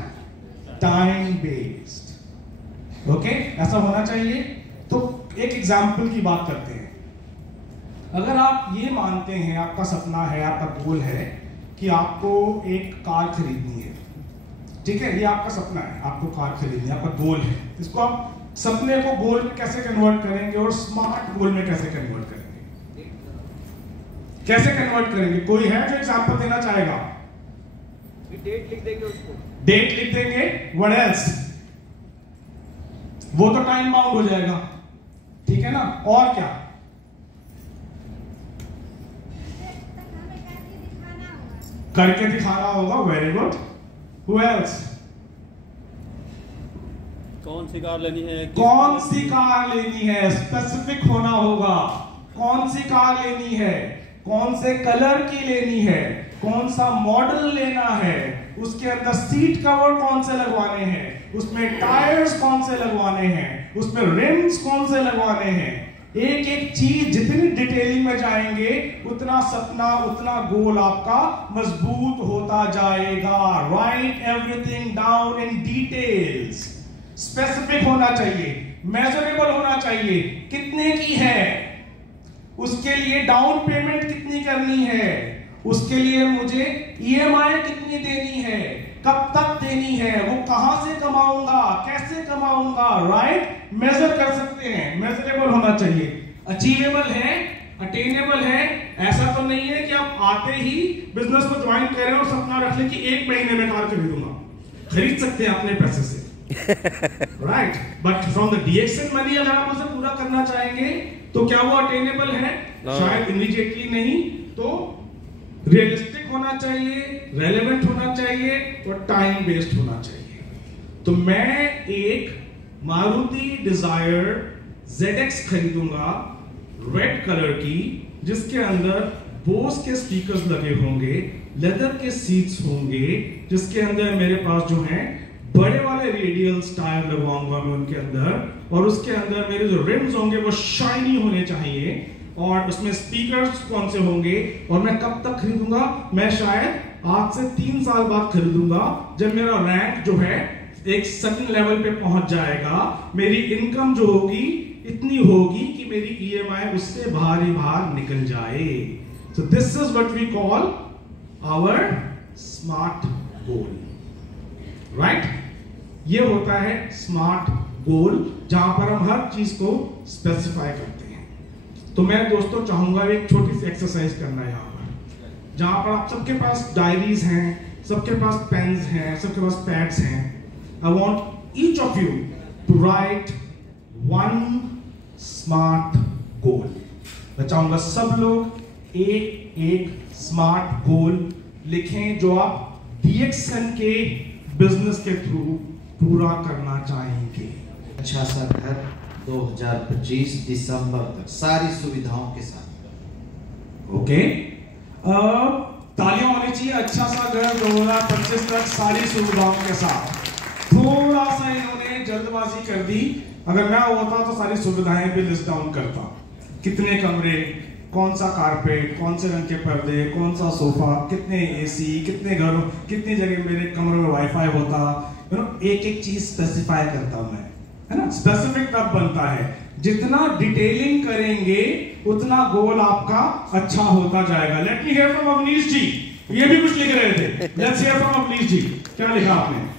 time based. Okay, ऐसा होना चाहिए। तो एक एग्जाम्पल की बात करते हैं। अगर आप ये मानते हैं, आपका सपना है, आपका गोल है कि आपको एक कार खरीदनी है, ठीक है? ये आपका सपना है, आपको कार खरीदनी है, आपका गोल है, इसको आप सपने को गोल में कैसे कन्वर्ट करेंगे और स्मार्ट गोल में कैसे कन्वर्ट करेंगे? कैसे कन्वर्ट करेंगे? कोई है जो एग्जांपल देना चाहेगा? डेट लिख देंगे उसको। डेट लिख देंगे। What else? वो तो टाइम बाउंड हो जाएगा, ठीक है ना? और क्या? करके दिखाना होगा। Very good. Who else? कौन सी कार लेनी है? कौन सी कार लेनी है? स्पेसिफिक होना होगा। कौन सी कार लेनी है, कौन से कलर की लेनी है, कौन सा मॉडल लेना है, उसके अंदर सीट कवर कौन से लगवाने हैं, उसमें टायर्स कौन से लगवाने हैं, उसमें रिम्स कौन से लगवाने हैं। एक एक चीज जितनी डिटेलिंग में जाएंगे उतना सपना, उतना गोल आपका मजबूत होता जाएगा। Right everything down in details. Specific होना चाहिए, मेजरेबल होना चाहिए। कितने की है, उसके लिए डाउन पेमेंट कितनी करनी है, उसके लिए मुझे ईएमआई कितनी देनी है, कब तक देनी है, वो कहां से कमाऊंगा, कैसे कमाऊंगा। राइट? मेजर कर सकते हैं, मेजरेबल होना चाहिए। अचीवेबल है, अटेनेबल है। ऐसा तो नहीं है कि आप आते ही बिजनेस को ज्वाइन करें और सपना रख लें कि 1 महीने में कार खरीदूंगा। खरीद सकते हैं अपने पैसे से, right? But from the DXN money अगर आप उसे पूरा करना चाहेंगे तो क्या वो अटेनेबल है? शायद इमीडिएटली नहीं। तो रियलिस्टिक होना चाहिए, रेलेवेंट होना चाहिए और टाइम बेस्ड होना चाहिए। तो मैं एक मारुति डिजायर ZX खरीदूंगा रेड कलर की, जिसके अंदर बोस के स्पीकर्स लगे होंगे, लेदर के सीट्स होंगे, जिसके अंदर मेरे पास जो है बड़े वाले रेडियल्स टायर लगवाऊंगा मैं उनके अंदर, और उसके अंदर मेरे जो रिम्स होंगे वो शाइनी होने चाहिए, और उसमें स्पीकर्स कौन से होंगे। और मैं कब तक खरीदूंगा? मैं शायद आज से 3 साल बाद खरीदूंगा, जब मेरा रैंक जो है एक सर्टेन लेवल पे पहुंच जाएगा। मेरी इनकम जो होगी इतनी होगी कि मेरी ईएमआई उससे बाहर ही बाहर निकल जाए। So this is what we call our smart goal, right? ये होता है स्मार्ट गोल, जहां पर हम हर चीज को स्पेसिफाई करते हैं। तो मैं दोस्तों चाहूंगा एक छोटी सी एक्सरसाइज करना यहां पर, जहां पर आप सबके पास डायरीज हैं, सबके पास पेन्स हैं, सबके पास पैड्स हैं। I want each of you to write 1 smart goal. मैं चाहूंगा सब लोग एक एक स्मार्ट गोल लिखें जो आप डीएक्सएन के बिजनेस के थ्रू पूरा करना चाहेंगे। अच्छा सा घर 2025 दिसंबर तक सारी सुविधाओं के साथ। ओके, तालियां होनी चाहिए। अच्छा सा घर 2025 तक सारी सुविधाओं के साथ। थोड़ा सा इन्होंने जल्दबाजी कर दी। अगर मैं होता तो सारी सुविधाएं भी लिस्ट डाउन करता। कितने कमरे, कौन सा कारपेट, कौन से रंग के पर्दे, कौन सा सोफा, कितने एसी, कितने घरों, कितनी जगह मेरे कमरे में वाईफाई होता। एक एक चीज स्पेसिफाई करता हूं मैं, है ना? स्पेसिफिक तब बनता है जितना डिटेलिंग करेंगे उतना गोल आपका अच्छा होता जाएगा। Let me hear from Avnish ji. ये भी कुछ लिख रहे थे। Let's hear from Avnish ji, क्या लिखा आपने?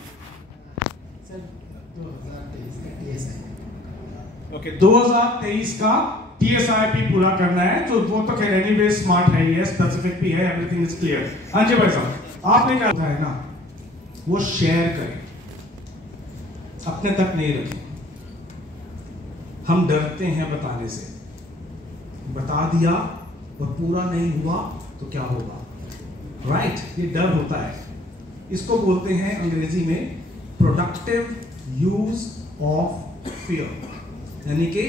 ओके, 2023 का TSIP पूरा करना है। तो वो तो खैर एनीवे स्मार्ट है, ये स्पेसिफिक भी है, एवरीथिंग इज क्लियर। हाँ जी भाई साहब, आपने क्या होता है ना, वो शेयर करें, अपने तक नहीं रखें। हम डरते हैं बताने से। बता दिया और पूरा नहीं हुआ तो क्या होगा, राइट? ये डर होता है। इसको बोलते हैं अंग्रेजी में प्रोडक्टिव यूज ऑफ फियर, यानी कि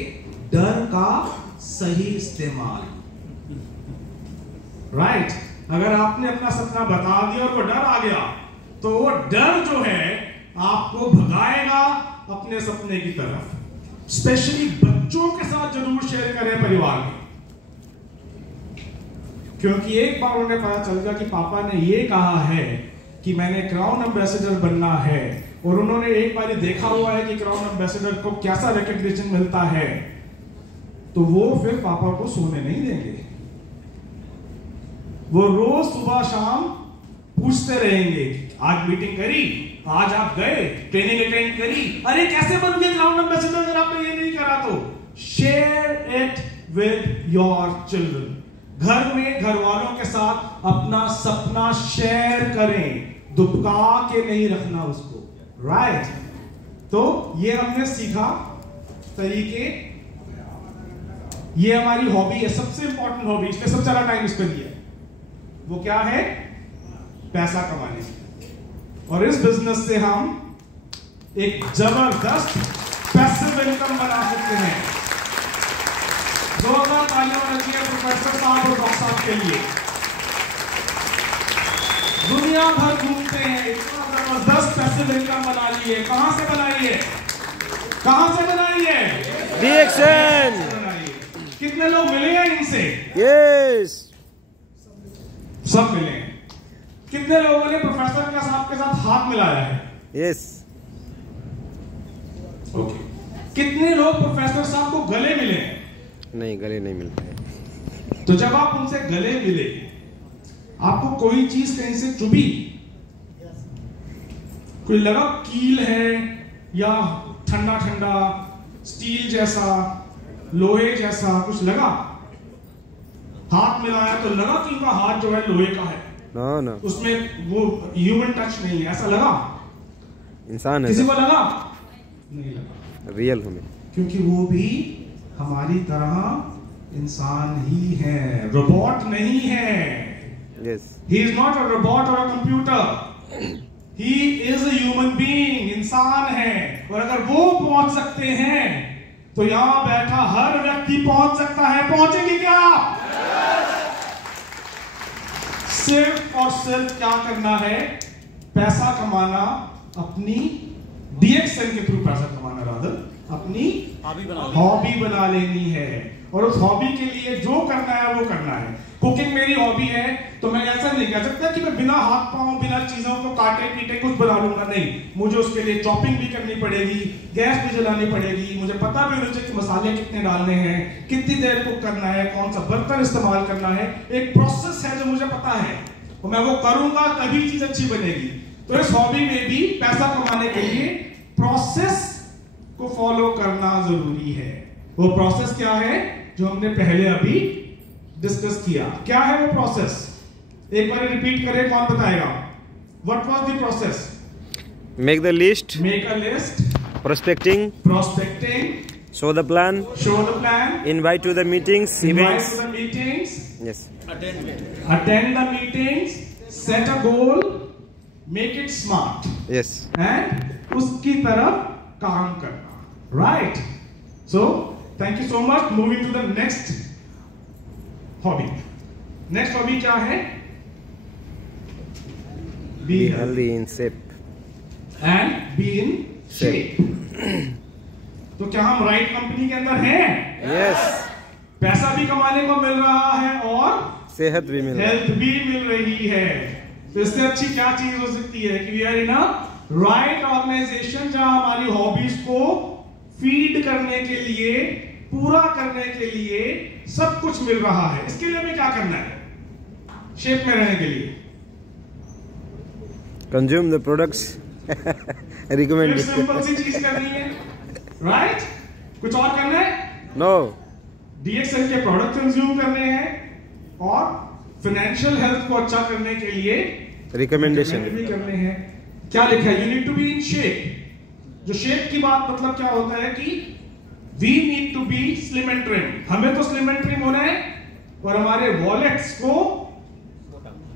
डर का सही इस्तेमाल, राइट? अगर आपने अपना सपना बता दिया और वो डर आ गया तो वो डर जो है आपको भगाएगा अपने सपने की तरफ। स्पेशली बच्चों के साथ जरूर शेयर करें परिवार में, क्योंकि एक बार उन्हें पता चल गया कि पापा ने ये कहा है कि मैंने क्राउन एम्बेसडर बनना है, और उन्होंने एक बार देखा हुआ है कि क्राउन एम्बेसडर को कैसा रिकॉग्निशन मिलता है, तो वो फिर पापा को सोने नहीं देंगे। वो रोज सुबह शाम पूछते रहेंगे, आज मीटिंग करी, आज आप गए, ट्रेनिंग अटेंड करी, अरे कैसे बन गए क्लाउड एम्बेसडर अगर आपने ये नहीं करा तो share it with your children. घर में घर वालों के साथ अपना सपना शेयर करें, दुबका के नहीं रखना उसको, राइट? तो ये हमने सीखा तरीके, ये हमारी हॉबी है, सबसे इंपॉर्टेंट हॉबी, इसलिए सबसे ज्यादा टाइम इस पर दिया। वो क्या है? पैसा कमाने की। और इस बिजनेस से हम एक जबरदस्त पैसिव इनकम बना सकते हैं। 2000 तालियां होनी चाहिए प्रोफेसर साहब और डॉक्टर साहब के लिए। दुनिया भर घूमते हैं, इतना जबरदस्त पैसिव इनकम बना ली है। कहां से बनाई है? कहां से बनाई है? DXN। कितने लोग मिले हैं इनसे? यस, सब मिले हैं। कितने लोगों ने प्रोफेसर के साहब के साथ हाथ मिलाया है? यस। ओके। कितने लोग प्रोफेसर साहब को गले मिले हैं? नहीं, गले नहीं मिलते। तो जब आप उनसे गले मिले, आपको कोई चीज कहीं से चुभी, कोई लगा कील है या ठंडा ठंडा स्टील जैसा, लोहे जैसा कुछ लगा? हाथ मिलाया तो लगा कि उनका हाथ जो है लोहे का है? नो नो, उसमें वो ह्यूमन टच नहीं है, ऐसा लगा? इंसान है, किसी को लगा? नहीं लगा। रियल हमें, क्योंकि वो भी हमारी तरह इंसान ही है, रोबोट नहीं है। Yes. He is not a robot or a computer. He is a human being, इंसान है। और अगर वो पहुंच सकते हैं तो यहां बैठा हर व्यक्ति पहुंच सकता है। पहुंचेगी क्या? सिर्फ और सिर्फ क्या करना है? पैसा कमाना, अपनी DXN के थ्रू पैसा कमाना, रादर अपनी हॉबी बना लेनी है। और उस हॉबी के लिए जो करना है वो करना है। कुकिंग मेरी हॉबी है तो मैं ऐसा नहीं कह सकता कि मैं बिना हाथ पांव, बिना चीजों को काटे पीटे कुछ बना लूंगा। नहीं, मुझे उसके लिए चॉपिंग भी करनी पड़ेगी, गैस भी जलानी पड़ेगी, मुझे पता भी होना चाहिए कि मसाले कितने डालने हैं, कितनी देर कुक करना है, कौन सा बर्तन इस्तेमाल करना है। एक प्रोसेस है जो मुझे पता है, तो मैं वो करूंगा तभी चीज अच्छी बनेगी। तो इस हॉबी में भी पैसा कमाने के लिए प्रोसेस को फॉलो करना जरूरी है। वो प्रोसेस क्या है जो हमने पहले अभी डिस्कस किया? क्या है वो प्रोसेस? एक बार रिपीट करें, कौन बताएगा? What was the process? Make the list, make a list, prospecting, show the plan, invite to the meetings, events, to the meetings, yes, attend the meetings, set a goal, make it smart, yes, and उसकी तरफ काम करना, right? So thank you so much. Moving to the next hobby. Next hobby क्या है? be healthy, in shape, and be in shape. तो क्या हम right company के अंदर हैं? yes, पैसा भी कमाने को मिल रहा है और सेहत भी मिल रहा है, हेल्थ भी मिल रही है। तो इससे अच्छी क्या चीज हो सकती है कि we are in a right organisation जहां हमारी हॉबीज को फीड करने के लिए, पूरा करने के लिए सब कुछ मिल रहा है। इसके लिए हमें क्या करना है? शेप में रहने के लिए consume the products, recommend it. Simple सी चीज करनी है, राइट? कुछ और करना है? No, DXN के प्रोडक्ट कंज्यूम करने हैं और फाइनेंशियल हेल्थ को अच्छा करने के लिए recommendation, भी करने हैं। क्या लिखा है? You need to be in shape. जो शेप की बात मतलब क्या होता है कि we need to be slim and trim. हमें तो स्लिम एंड ट्रिम होना है और हमारे वॉलेट्स को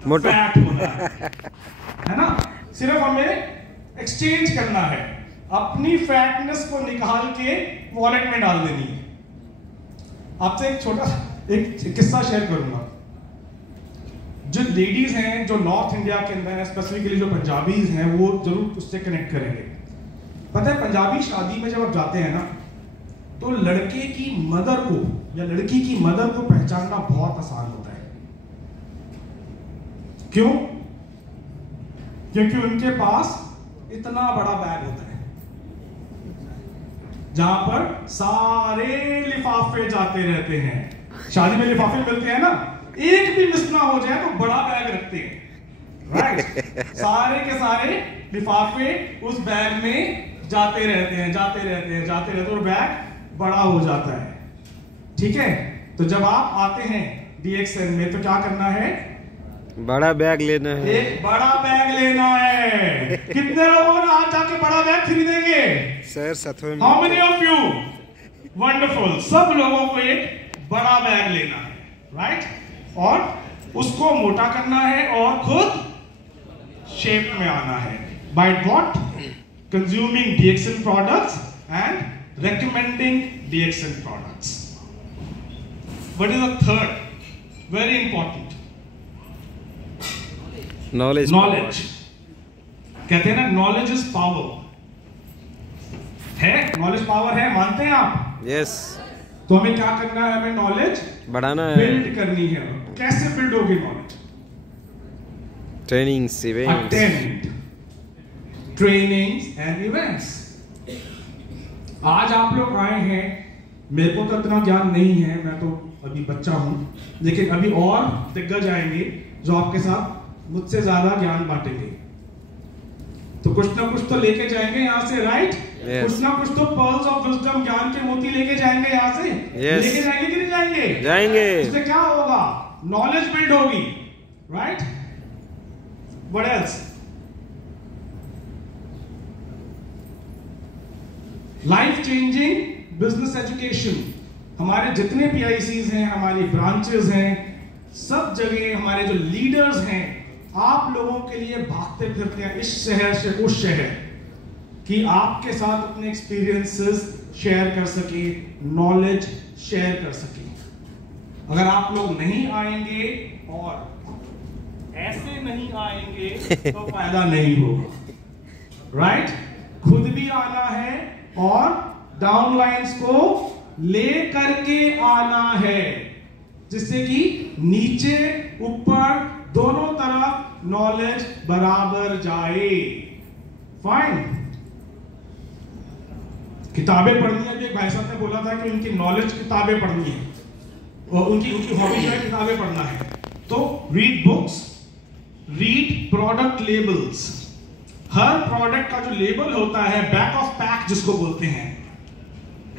मोटा, फैट होना है ना? सिर्फ हमें एक्सचेंज करना है, अपनी फैटनेस को निकाल के वॉलेट में डाल देनी है। आपसे एक छोटा एक किस्सा शेयर करूंगा। जो लेडीज हैं जो नॉर्थ इंडिया के अंदर है, स्पेसिफिकली जो पंजाबीज हैं, वो जरूर उससे कनेक्ट करेंगे। पता है पंजाबी शादी में जब आप जाते हैं ना, तो लड़के की मदर को या लड़की की मदर को पहचानना बहुत आसान होता है। क्यों? क्योंकि उनके पास इतना बड़ा बैग होता है जहां पर सारे लिफाफे जाते रहते हैं। शादी में लिफाफे मिलते हैं ना, एक भी मिस ना हो जाए तो बड़ा बैग रखते हैं, राइट। सारे के सारे लिफाफे उस बैग में जाते रहते हैं और बैग बड़ा हो जाता है। ठीक है, तो जब आप आते हैं DXN में तो क्या करना है? बड़ा बैग लेना है, एक बड़ा बैग लेना है। कितने लोगों ने आज जाके बड़ा बैग खरीदेंगे? सर सतवें में। How many of you? Wonderful, सब लोगों को एक बड़ा बैग लेना है, राइट? और उसको मोटा करना है और खुद शेप में आना है। By what? Consuming DXN products and recommending DXN products. What is the third? Very important. Knowledge. कहते हैं ना, नॉलेज इज पावर। है नॉलेज पावर है, मानते हैं आप? यस। तो हमें क्या करना है? हमें नॉलेज बढ़ाना है, बिल्ड करनी है। कैसे बिल्ड होगी knowledge? Trainings, events. Attend trainings and events. आज आप लोग आए हैं, मेरे को तो इतना ज्ञान नहीं है, मैं तो अभी बच्चा हूं, लेकिन अभी और दिग्गज आएंगे जो आपके साथ मुझसे ज्यादा ज्ञान बांटेंगे। तो कुछ ना कुछ तो लेके जाएंगे यहाँ से, राइट? कुछ ना कुछ तो पर्ल्स ऑफ विजडम, ज्ञान के मोती लेके जाएंगे यहाँ से। लेके जाएंगे कि नहीं जाएंगे? जाएंगे। इससे क्या होगा? नॉलेज बिल्ड होगी, right? What else? Life changing business education. हमारे जितने PICs हैं, हमारी ब्रांचेस हैं, सब जगह हमारे जो लीडर्स हैं, आप लोगों के लिए भागते फिरते हैं इस शहर से उस शहर, कि आपके साथ अपने एक्सपीरियंसेस शेयर कर सके, नॉलेज शेयर कर सके। अगर आप लोग नहीं आएंगे और ऐसे नहीं आएंगे तो फायदा नहीं होगा, राइट? खुद भी आना है और डाउनलाइंस को ले करके आना है, जिससे कि नीचे ऊपर दोनों तरफ नॉलेज बराबर जाए। फाइन। किताबें पढ़नी है। एक भाई साहब ने बोला था कि उनकी नॉलेज किताबें पढ़नी है, और उनकी हॉबी जो है किताबें पढ़ना है। तो read books, read product labels. हर प्रोडक्ट का जो लेबल होता है, बैक ऑफ पैक जिसको बोलते हैं,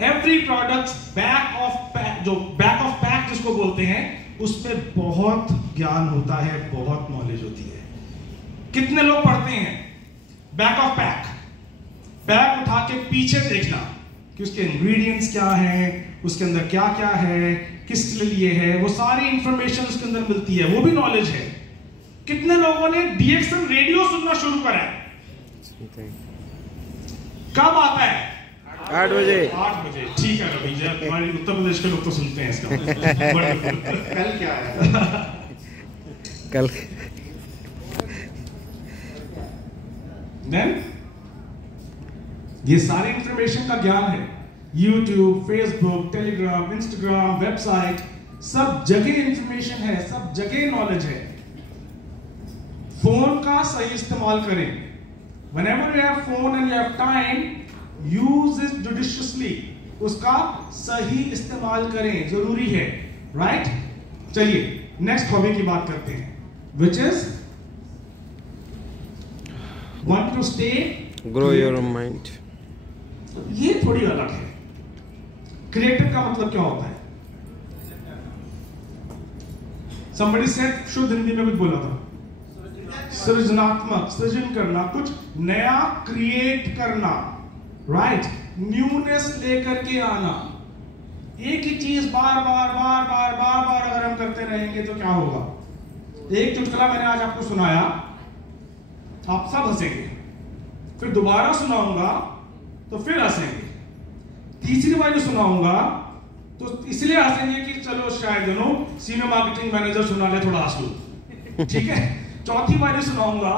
every product back of pack, जो बैक ऑफ पैक जिसको बोलते हैं, उसमें बहुत ज्ञान होता है, बहुत नॉलेज होती है। कितने लोग पढ़ते हैं बैक ऑफ पैक? बैग उठा के पीछे देखना कि उसके इंग्रेडिएंट्स क्या हैं, उसके अंदर क्या क्या है, किस लिए है, वो सारी इंफॉर्मेशन उसके अंदर मिलती है, वो भी नॉलेज है। कितने लोगों ने DXN रेडियो सुनना शुरू करा है? कब आता है? 8 बजे। 8 बजे, ठीक है भैया, हमारे उत्तर प्रदेश के लोग तो सुनते हैं इसका। कल क्या है? कल देन ये सारी इंफॉर्मेशन का ज्ञान है। YouTube, Facebook, Telegram, Instagram, website, सब जगह इंफॉर्मेशन है, सब जगह नॉलेज है। फोन का सही इस्तेमाल करें। Whenever you have phone and you have time, use it judiciously. उसका सही इस्तेमाल करें, जरूरी है, राइट? चलिए नेक्स्ट हॉबी की बात करते हैं, which is want to stay grow your mind. ये थोड़ी अलग है। क्रिएटिव का मतलब क्या होता है? Somebody said, शुद्ध हिंदी में कुछ बोला था, सृजनात्मक, सृजन करना, कुछ नया क्रिएट करना, राइट? न्यूनेस लेकर के आना। एक ही चीज बार बार बार बार बार बार अगर हम करते रहेंगे तो क्या होगा? एक चुटकुला मैंने आज आपको सुनाया, आप सब हंसेंगे, फिर दोबारा सुनाऊंगा तो फिर हंसेंगे, तीसरी बार जो सुनाऊंगा तो इसलिए हंसेंगे कि चलो शायद सीनियर मार्केटिंग मैनेजर सुना ले, थोड़ा हंस लो, ठीक है? चौथी बार सुनाऊंगा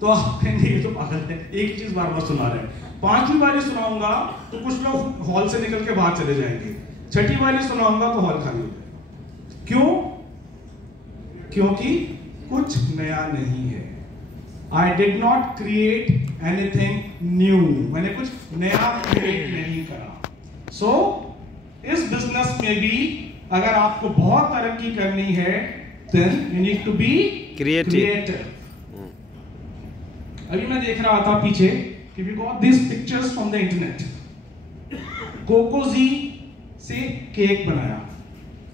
तो आप कहेंगे ये तो पागल है, एक चीज बार बार सुना रहे हैं। पांचवी बार सुनाऊंगा तो कुछ लोग हॉल से निकल के बाहर चले जाएंगे। छठी बार सुनाऊंगा तो हॉल खाली हो जाएगा। क्यों? क्योंकि कुछ नया नहीं है। I did not create anything new. मैंने कुछ नया क्रिएट नहीं करा। So इस बिजनेस में भी अगर आपको बहुत तरक्की करनी है, then you need to be creative. अभी मैं देख रहा था पीछे कि we got this pictures from the internet. कोकोजी से केक बनाया,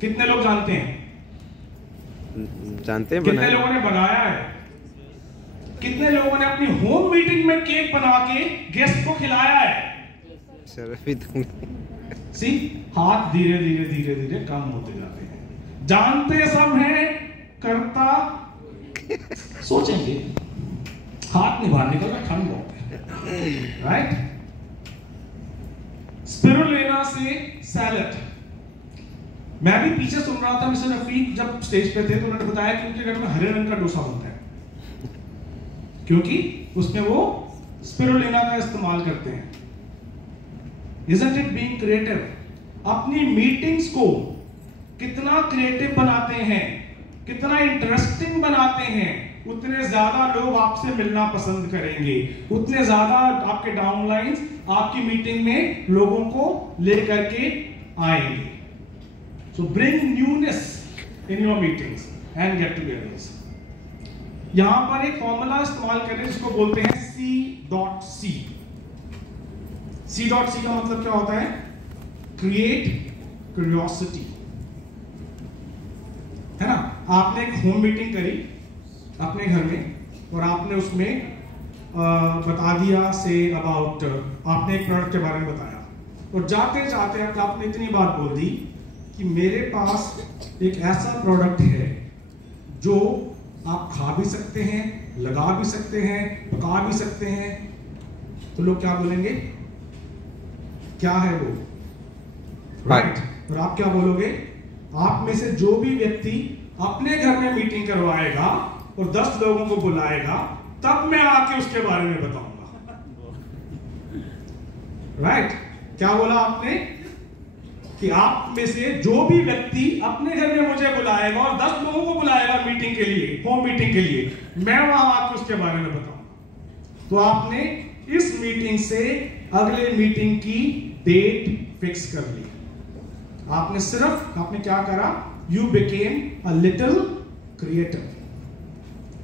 कितने लोग जानते हैं? जानते हैं कितने लोगों ने बनाया है? कितने लोगों ने अपनी होम मीटिंग में केक बना के गेस्ट को खिलाया है? सर अभी तो सी, हाथ धीरे धीरे धीरे धीरे कम होते जाते हैं। जानते सब हैं, करता सोचेंगे, हाथ नहीं बाहर निकल रहा, ठंड बहुत है, राइट? स्पिरुलिना से सैलड। मैं भी पीछे सुन रहा था, मिस्टर रफीक जब स्टेज पे थे तो उन्होंने बताया कि उनके घर में हरे रंग का डोसा बनता है क्योंकि उसमें वो स्पिरुलिना का इस्तेमाल करते हैं। Isn't it being creative? अपनी मीटिंग्स को कितना क्रिएटिव बनाते हैं, कितना इंटरेस्टिंग बनाते हैं, उतने ज्यादा लोग आपसे मिलना पसंद करेंगे, उतने ज्यादा आपके डाउनलाइंस आपकी मीटिंग में लोगों को लेकर के आएंगे। So bring newness in your meetings and get-togethers. यहां पर एक फॉर्मूला इस्तेमाल करें जिसको बोलते हैं C.C. C.C का मतलब क्या होता है? Create curiosity, है ना? आपने एक होम मीटिंग करी अपने घर में और आपने उसमें बता दिया से अबाउट, आपने एक प्रोडक्ट के बारे में बताया और जाते जाते आपने इतनी बात बोल दी कि मेरे पास एक ऐसा प्रोडक्ट है जो आप खा भी सकते हैं, लगा भी सकते हैं, पका भी सकते हैं। तो लोग क्या बोलेंगे? क्या है वो? राइट। और आप क्या बोलोगे? आप में से जो भी व्यक्ति अपने घर में मीटिंग करवाएगा और 10 लोगों को बुलाएगा तब मैं आके उसके बारे में बताऊंगा। राइट। क्या बोला आपने? कि आप में से जो भी व्यक्ति अपने घर में मुझे बुलाएगा और 10 लोगों को बुलाएगा मीटिंग के लिए, होम मीटिंग के लिए, मैं वहां आके उसके बारे में बताऊंगा। तो आपने इस मीटिंग से अगले मीटिंग की डेट फिक्स कर ली। आपने क्या करा? You became a little creative,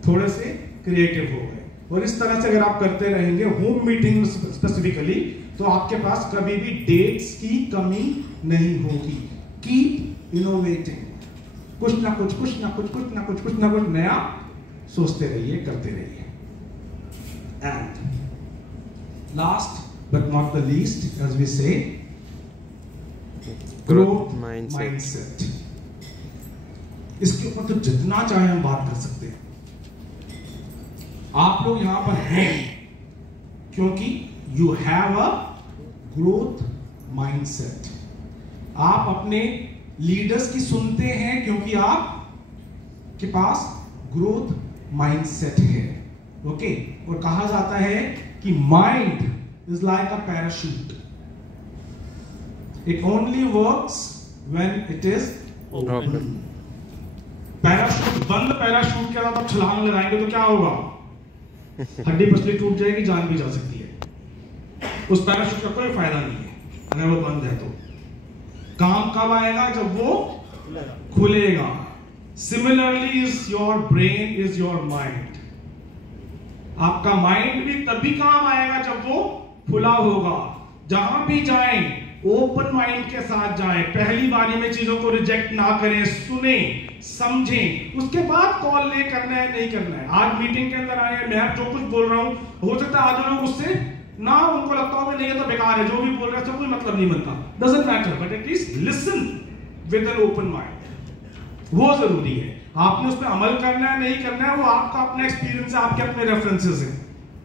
थोड़े से क्रिएटिव हो गए। और इस तरह से अगर आप करते रहेंगे होम मीटिंग स्पेसिफिकली, तो आपके पास कभी भी डेट्स की कमी नहीं होगी। कीप इनोवेटिंग, कुछ ना कुछ नया सोचते रहिए, करते रहिए। And last but not the least, as we say, growth mindset. इसके ऊपर तो जितना चाहे हम बात कर सकते हैं। आप लोग यहां पर हैं क्योंकि you have a growth mindset. आप अपने लीडर्स की सुनते हैं क्योंकि आप के पास ग्रोथ माइंडसेट है। ओके। और कहा जाता है कि mind is like a parachute, it only works when it is open. Parachute बंद, पैराशूट के साथ आप छलांग लगाएंगे तो क्या होगा? हड्डी पसली टूट जाएगी, जान भी जा सकती है। उस पैराशूट का कोई फायदा नहीं है अगर वो बंद है। तो काम कब आएगा? जब वो खुलेगा। Similarly is your brain, is your mind. आपका माइंड भी तभी काम आएगा जब वो खुला होगा। जहां भी जाएं ओपन माइंड के साथ जाएं, पहली बारी में चीजों को रिजेक्ट ना करें, सुने, समझें, उसके बाद कॉल ले करना है नहीं करना है। आज मीटिंग के अंदर आए, मैं जो कुछ बोल रहा हूं, हो सकता है आधे लोग उससे ना, उनको लगता हो नहीं है तो बेकार है, जो भी बोल रहे हैं कोई मतलब नहीं बनता, doesn't matter, but at least listen with an open mind. वो जरूरी है। आपने उस पर अमल करना है नहीं करना है, वो आपका अपना एक्सपीरियंस है, आपके अपने रेफरेंसेस हैं,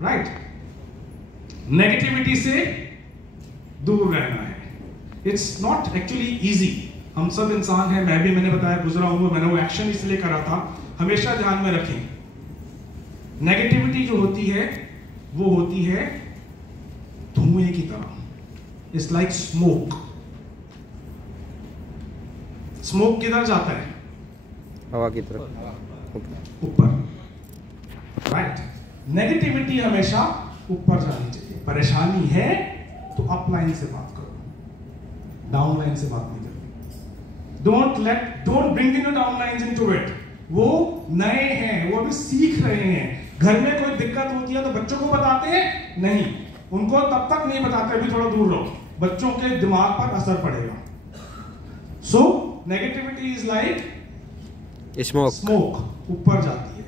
राइट। नेगेटिविटी से दूर रहना है। It's not actually easy. हम सब इंसान हैं, मैं भी, मैंने बताया गुजरा हूं, मैंने वो एक्शन इसलिए करा था। हमेशा ध्यान में रखें, नेगेटिविटी जो होती है वो होती है धुएं की तरह। It's like smoke. स्मोक किधर जाता है? हवा की तरफ, ऊपर, राइट। नेगेटिविटी हमेशा ऊपर जानी चाहिए। परेशानी है तो अपलाइन से बात करो, डाउनलाइन से बात नहीं करनी। Don't bring in your downlines into it. वो नए हैं, वो अभी सीख रहे हैं, घर में कोई दिक्कत होती है तो बच्चों को बताते हैं? नहीं, उनको तब तक नहीं बताते, अभी थोड़ा दूर रहो, बच्चों के दिमाग पर असर पड़ेगा। सो नेगेटिविटी इज लाइक स्मोक, ऊपर जाती है।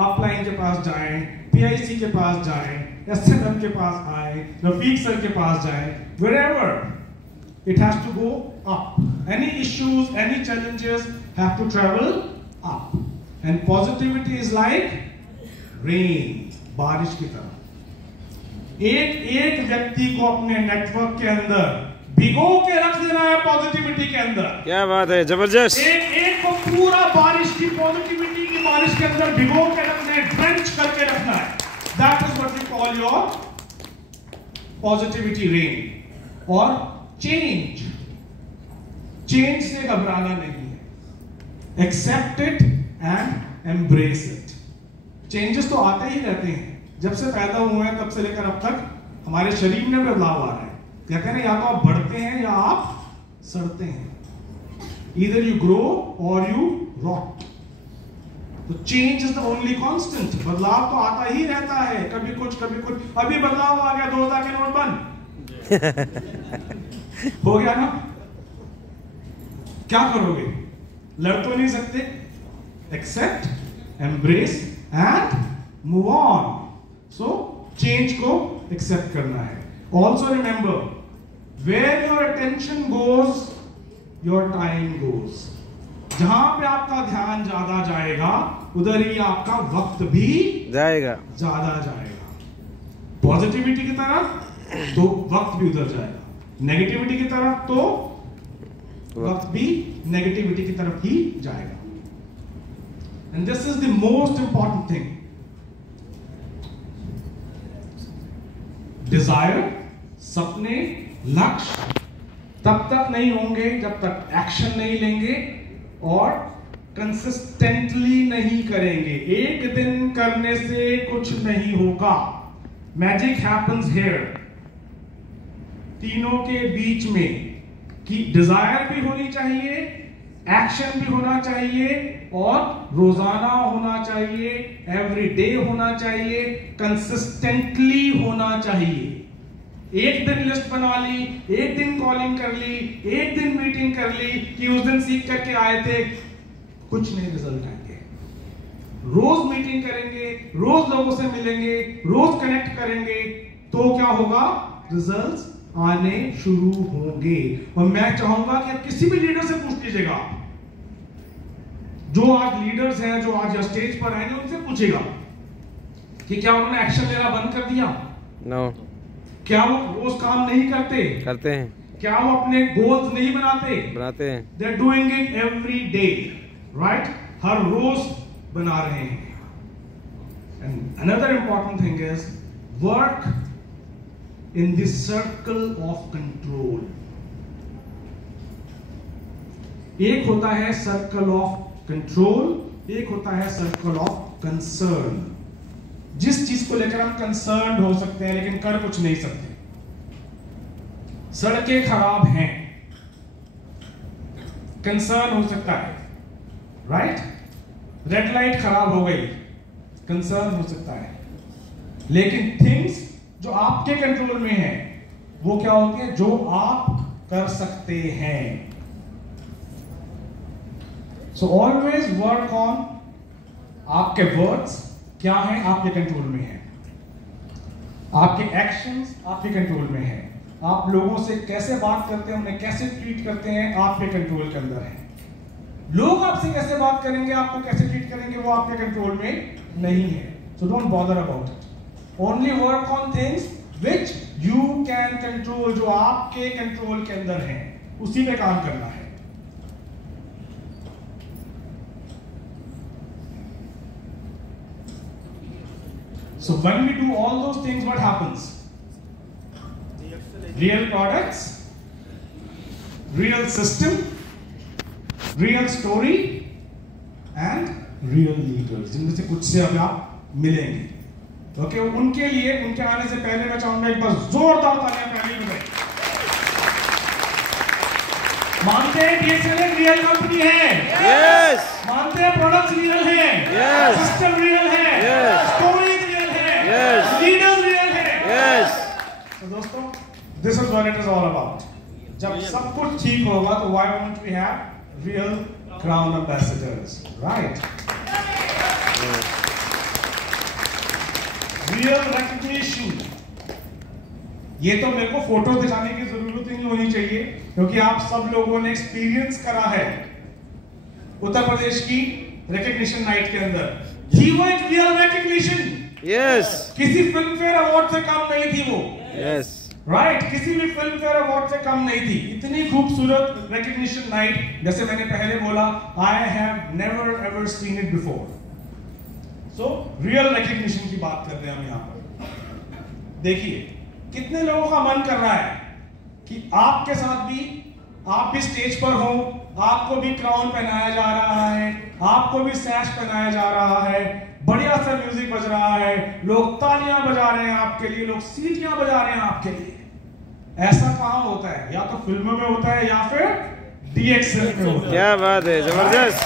अपलाइन के पास जाएं, पीआईसी के पास जाएं, एसएमएम के पास आए, रफीक सर के पास जाएं, wherever it has to go up. Any issues, any challenges have to travel up. And positivity is like rain, बारिश की तरह। एक व्यक्ति को अपने नेटवर्क के अंदर भिगो के रख देना है पॉजिटिविटी के अंदर। क्या बात है, जबरदस्त। एक को पूरा बारिश की पॉजिटिविटी की बारिश के अंदर भिगो के रखना है, ड्रेंच करके रखना है। That is what we call your positivity rain. और चेंज से घबराना नहीं है, accept it and embrace it. Changes तो आते ही रहते हैं, जब से पैदा हुए हैं तब से लेकर अब तक हमारे शरीर में बदलाव आ रहा है। कहते हैं या तो आप बढ़ते हैं या आप सड़ते हैं। ईदर यू ग्रो और यू रॉट। तो change is the only constant. बदलाव तो आता ही रहता है, कभी कुछ कभी कुछ। अभी बदलाव आ गया, 2000 के नोट बंद हो गया ना, क्या करोगे? लड़ तो नहीं सकते। Accept, embrace and move on. So change को एक्सेप्ट करना है। Also remember, where your attention goes your time goes. जहां पे आपका ध्यान ज्यादा जाएगा उधर ही आपका वक्त भी जाएगा, ज्यादा जाएगा। पॉजिटिविटी की तरफ तो वक्त भी उधर जाएगा, नेगेटिविटी की तरफ तो वक्त भी नेगेटिविटी की तरफ ही जाएगा। And this is the most important thing. Desire, सपने, लक्ष्य तब तक नहीं होंगे जब तक एक्शन नहीं लेंगे और कंसिस्टेंटली नहीं करेंगे। एक दिन करने से कुछ नहीं होगा। Magic happens here. तीनों के बीच में कि डिजायर भी होनी चाहिए, एक्शन भी होना चाहिए और रोजाना होना चाहिए, एवरीडे होना चाहिए, कंसिस्टेंटली होना चाहिए। एक दिन लिस्ट बना ली, एक दिन कॉलिंग कर ली, एक दिन मीटिंग कर ली कि उस दिन सीख करके आए थे, कुछ नहीं रिजल्ट आएंगे। रोज मीटिंग करेंगे, रोज लोगों से मिलेंगे, रोज कनेक्ट करेंगे तो क्या होगा? रिजल्ट्स आने शुरू होंगे। और मैं चाहूंगा कि किसी भी लीडर से पूछ लीजिएगा, जो आज लीडर्स हैं, जो आज स्टेज पर आएंगे, उनसे पूछेगा कि क्या उन्होंने एक्शन लेना बंद कर दिया? नो। क्या वो रोज काम नहीं करते? करते हैं। क्या वो अपने गोल्स नहीं बनाते हैं? They are doing it every day, right? हर रोज बना रहे हैं। And another important thing is work in the circle of control. एक होता है सर्कल ऑफ कंट्रोल, एक होता है सर्कल ऑफ कंसर्न। जिस चीज को लेकर हम कंसर्न हो सकते हैं लेकिन कर कुछ नहीं सकते। सड़कें खराब हैं, कंसर्न हो सकता है, राइट? रेड लाइट खराब हो गई, कंसर्न हो सकता है। लेकिन थिंग्स जो आपके कंट्रोल में है वो क्या होती है? जो आप कर सकते हैं। सो ऑलवेज वर्क ऑन आपके वर्ड्स क्या है, आपके कंट्रोल में है। आपके एक्शंस आपके कंट्रोल में है। आप लोगों से कैसे बात करते हैं, उन्हें कैसे ट्रीट करते हैं, आपके कंट्रोल के अंदर है। लोग आपसे कैसे बात करेंगे, आपको कैसे ट्रीट करेंगे, वो आपके कंट्रोल में नहीं है। So don't bother about it. Only work on things which you can control. जो आपके कंट्रोल के अंदर है उसी पे काम करना है। So when we do all those things, what happens? Real products, real system, real story and real leaders, जिनमें से कुछ से अब आप मिलेंगे। ओके, उनके लिए, उनके आने से पहले मैं चाहूंगा एक बार जोरदार तालियां पहले बजाएं। मानते हैं DSL एक रियल कंपनी है? यस। मानते हैं प्रोडक्ट्स रियल हैं? यस। सिस्टम रियल है? Yes. Story this is what it is all about. जब सब कुछ ठीक होगा तो why won't we have real crown ambassadors, right? Real recognition. ये तो मेरे को फोटो दिखाने की जरूरत ही नहीं होनी चाहिए, क्योंकि आप सब लोगों ने एक्सपीरियंस करा है उत्तर प्रदेश की रिकग्निशन नाइट के अंदर। थी वो एक रियल रिकग्निशन? यस। किसी फिल्म फेयर अवार्ड से कम नहीं थी वो। यस, राइट, किसी भी फिल्म फेयर अवार्ड से कम नहीं थी। इतनी खूबसूरत रिकग्निशन नाइट, जैसे मैंने पहले बोला, I have never ever seen it before. So real recognition की बात कर रहे हैं हम यहाँ पर। देखिए कितने लोगों का मन कर रहा है कि आपके साथ भी, आप भी स्टेज पर हो, आपको भी क्राउन पहनाया जा रहा है, आपको भी सैश पहनाया जा रहा है, बढ़िया सा म्यूजिक बज रहा है, लोग तालियां बजा रहे हैं आपके लिए, लोग सीटियां बजा रहे हैं आपके लिए। ऐसा कहां होता है? या तो फिल्मों में होता है या फिर DXL में होता है। क्या बात है, जबरदस्त।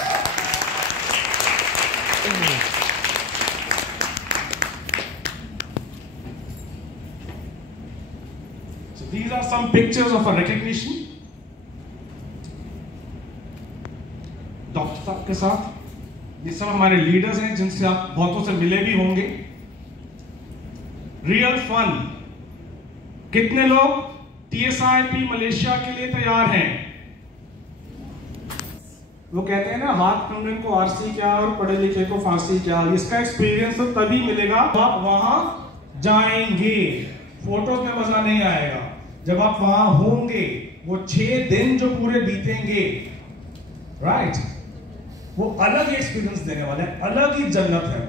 So these are some pictures of a recognition. Doctor साहब के साथ ये सब हमारे लीडर्स हैं जिनसे आप बहुतों से मिले भी होंगे। Real fun. कितने लोग TSIP मलेशिया के लिए तैयार हैं? वो कहते हैं ना, हाथ कंगन को आरसी क्या और पढ़े लिखे को फांसी क्या। इसका एक्सपीरियंस तो तभी मिलेगा जब आप वहां जाएंगे। फोटोज में मजा नहीं आएगा, जब आप वहां होंगे। वो 6 दिन जो पूरे बीतेंगे, राइट, वो अलग ही एक्सपीरियंस देने वाले हैं, अलग ही जन्नत है।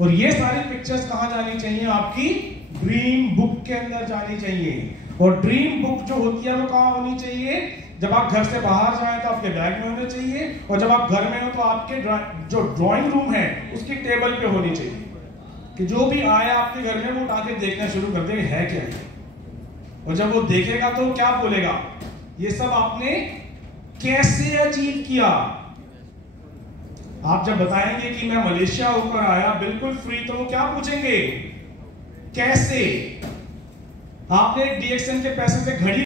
और ये सारी पिक्चर्स कहां जानी चाहिए? आपकी ड्रीम बुक के अंदर जानी चाहिए। और ड्रीम बुक जो होती है वो कहां होनी चाहिए? जब आप घर से बाहर जाएं तो आपके बैग में होने चाहिए, और जब आप घर में हो तो आपके जो ड्राइंग रूम है उसकी टेबल पे होनी चाहिए, कि जो भी आया आपके घर में वो उठा के देखना शुरू कर दे है क्या है। और जब वो देखेगा तो क्या बोलेगा? ये सब आपने कैसे अचीव किया? आप जब बताएंगे कि मैं मलेशिया होकर आया बिल्कुल फ्री, तो वो क्या पूछेंगे? कैसे? आपने DXN के पैसे से घड़ी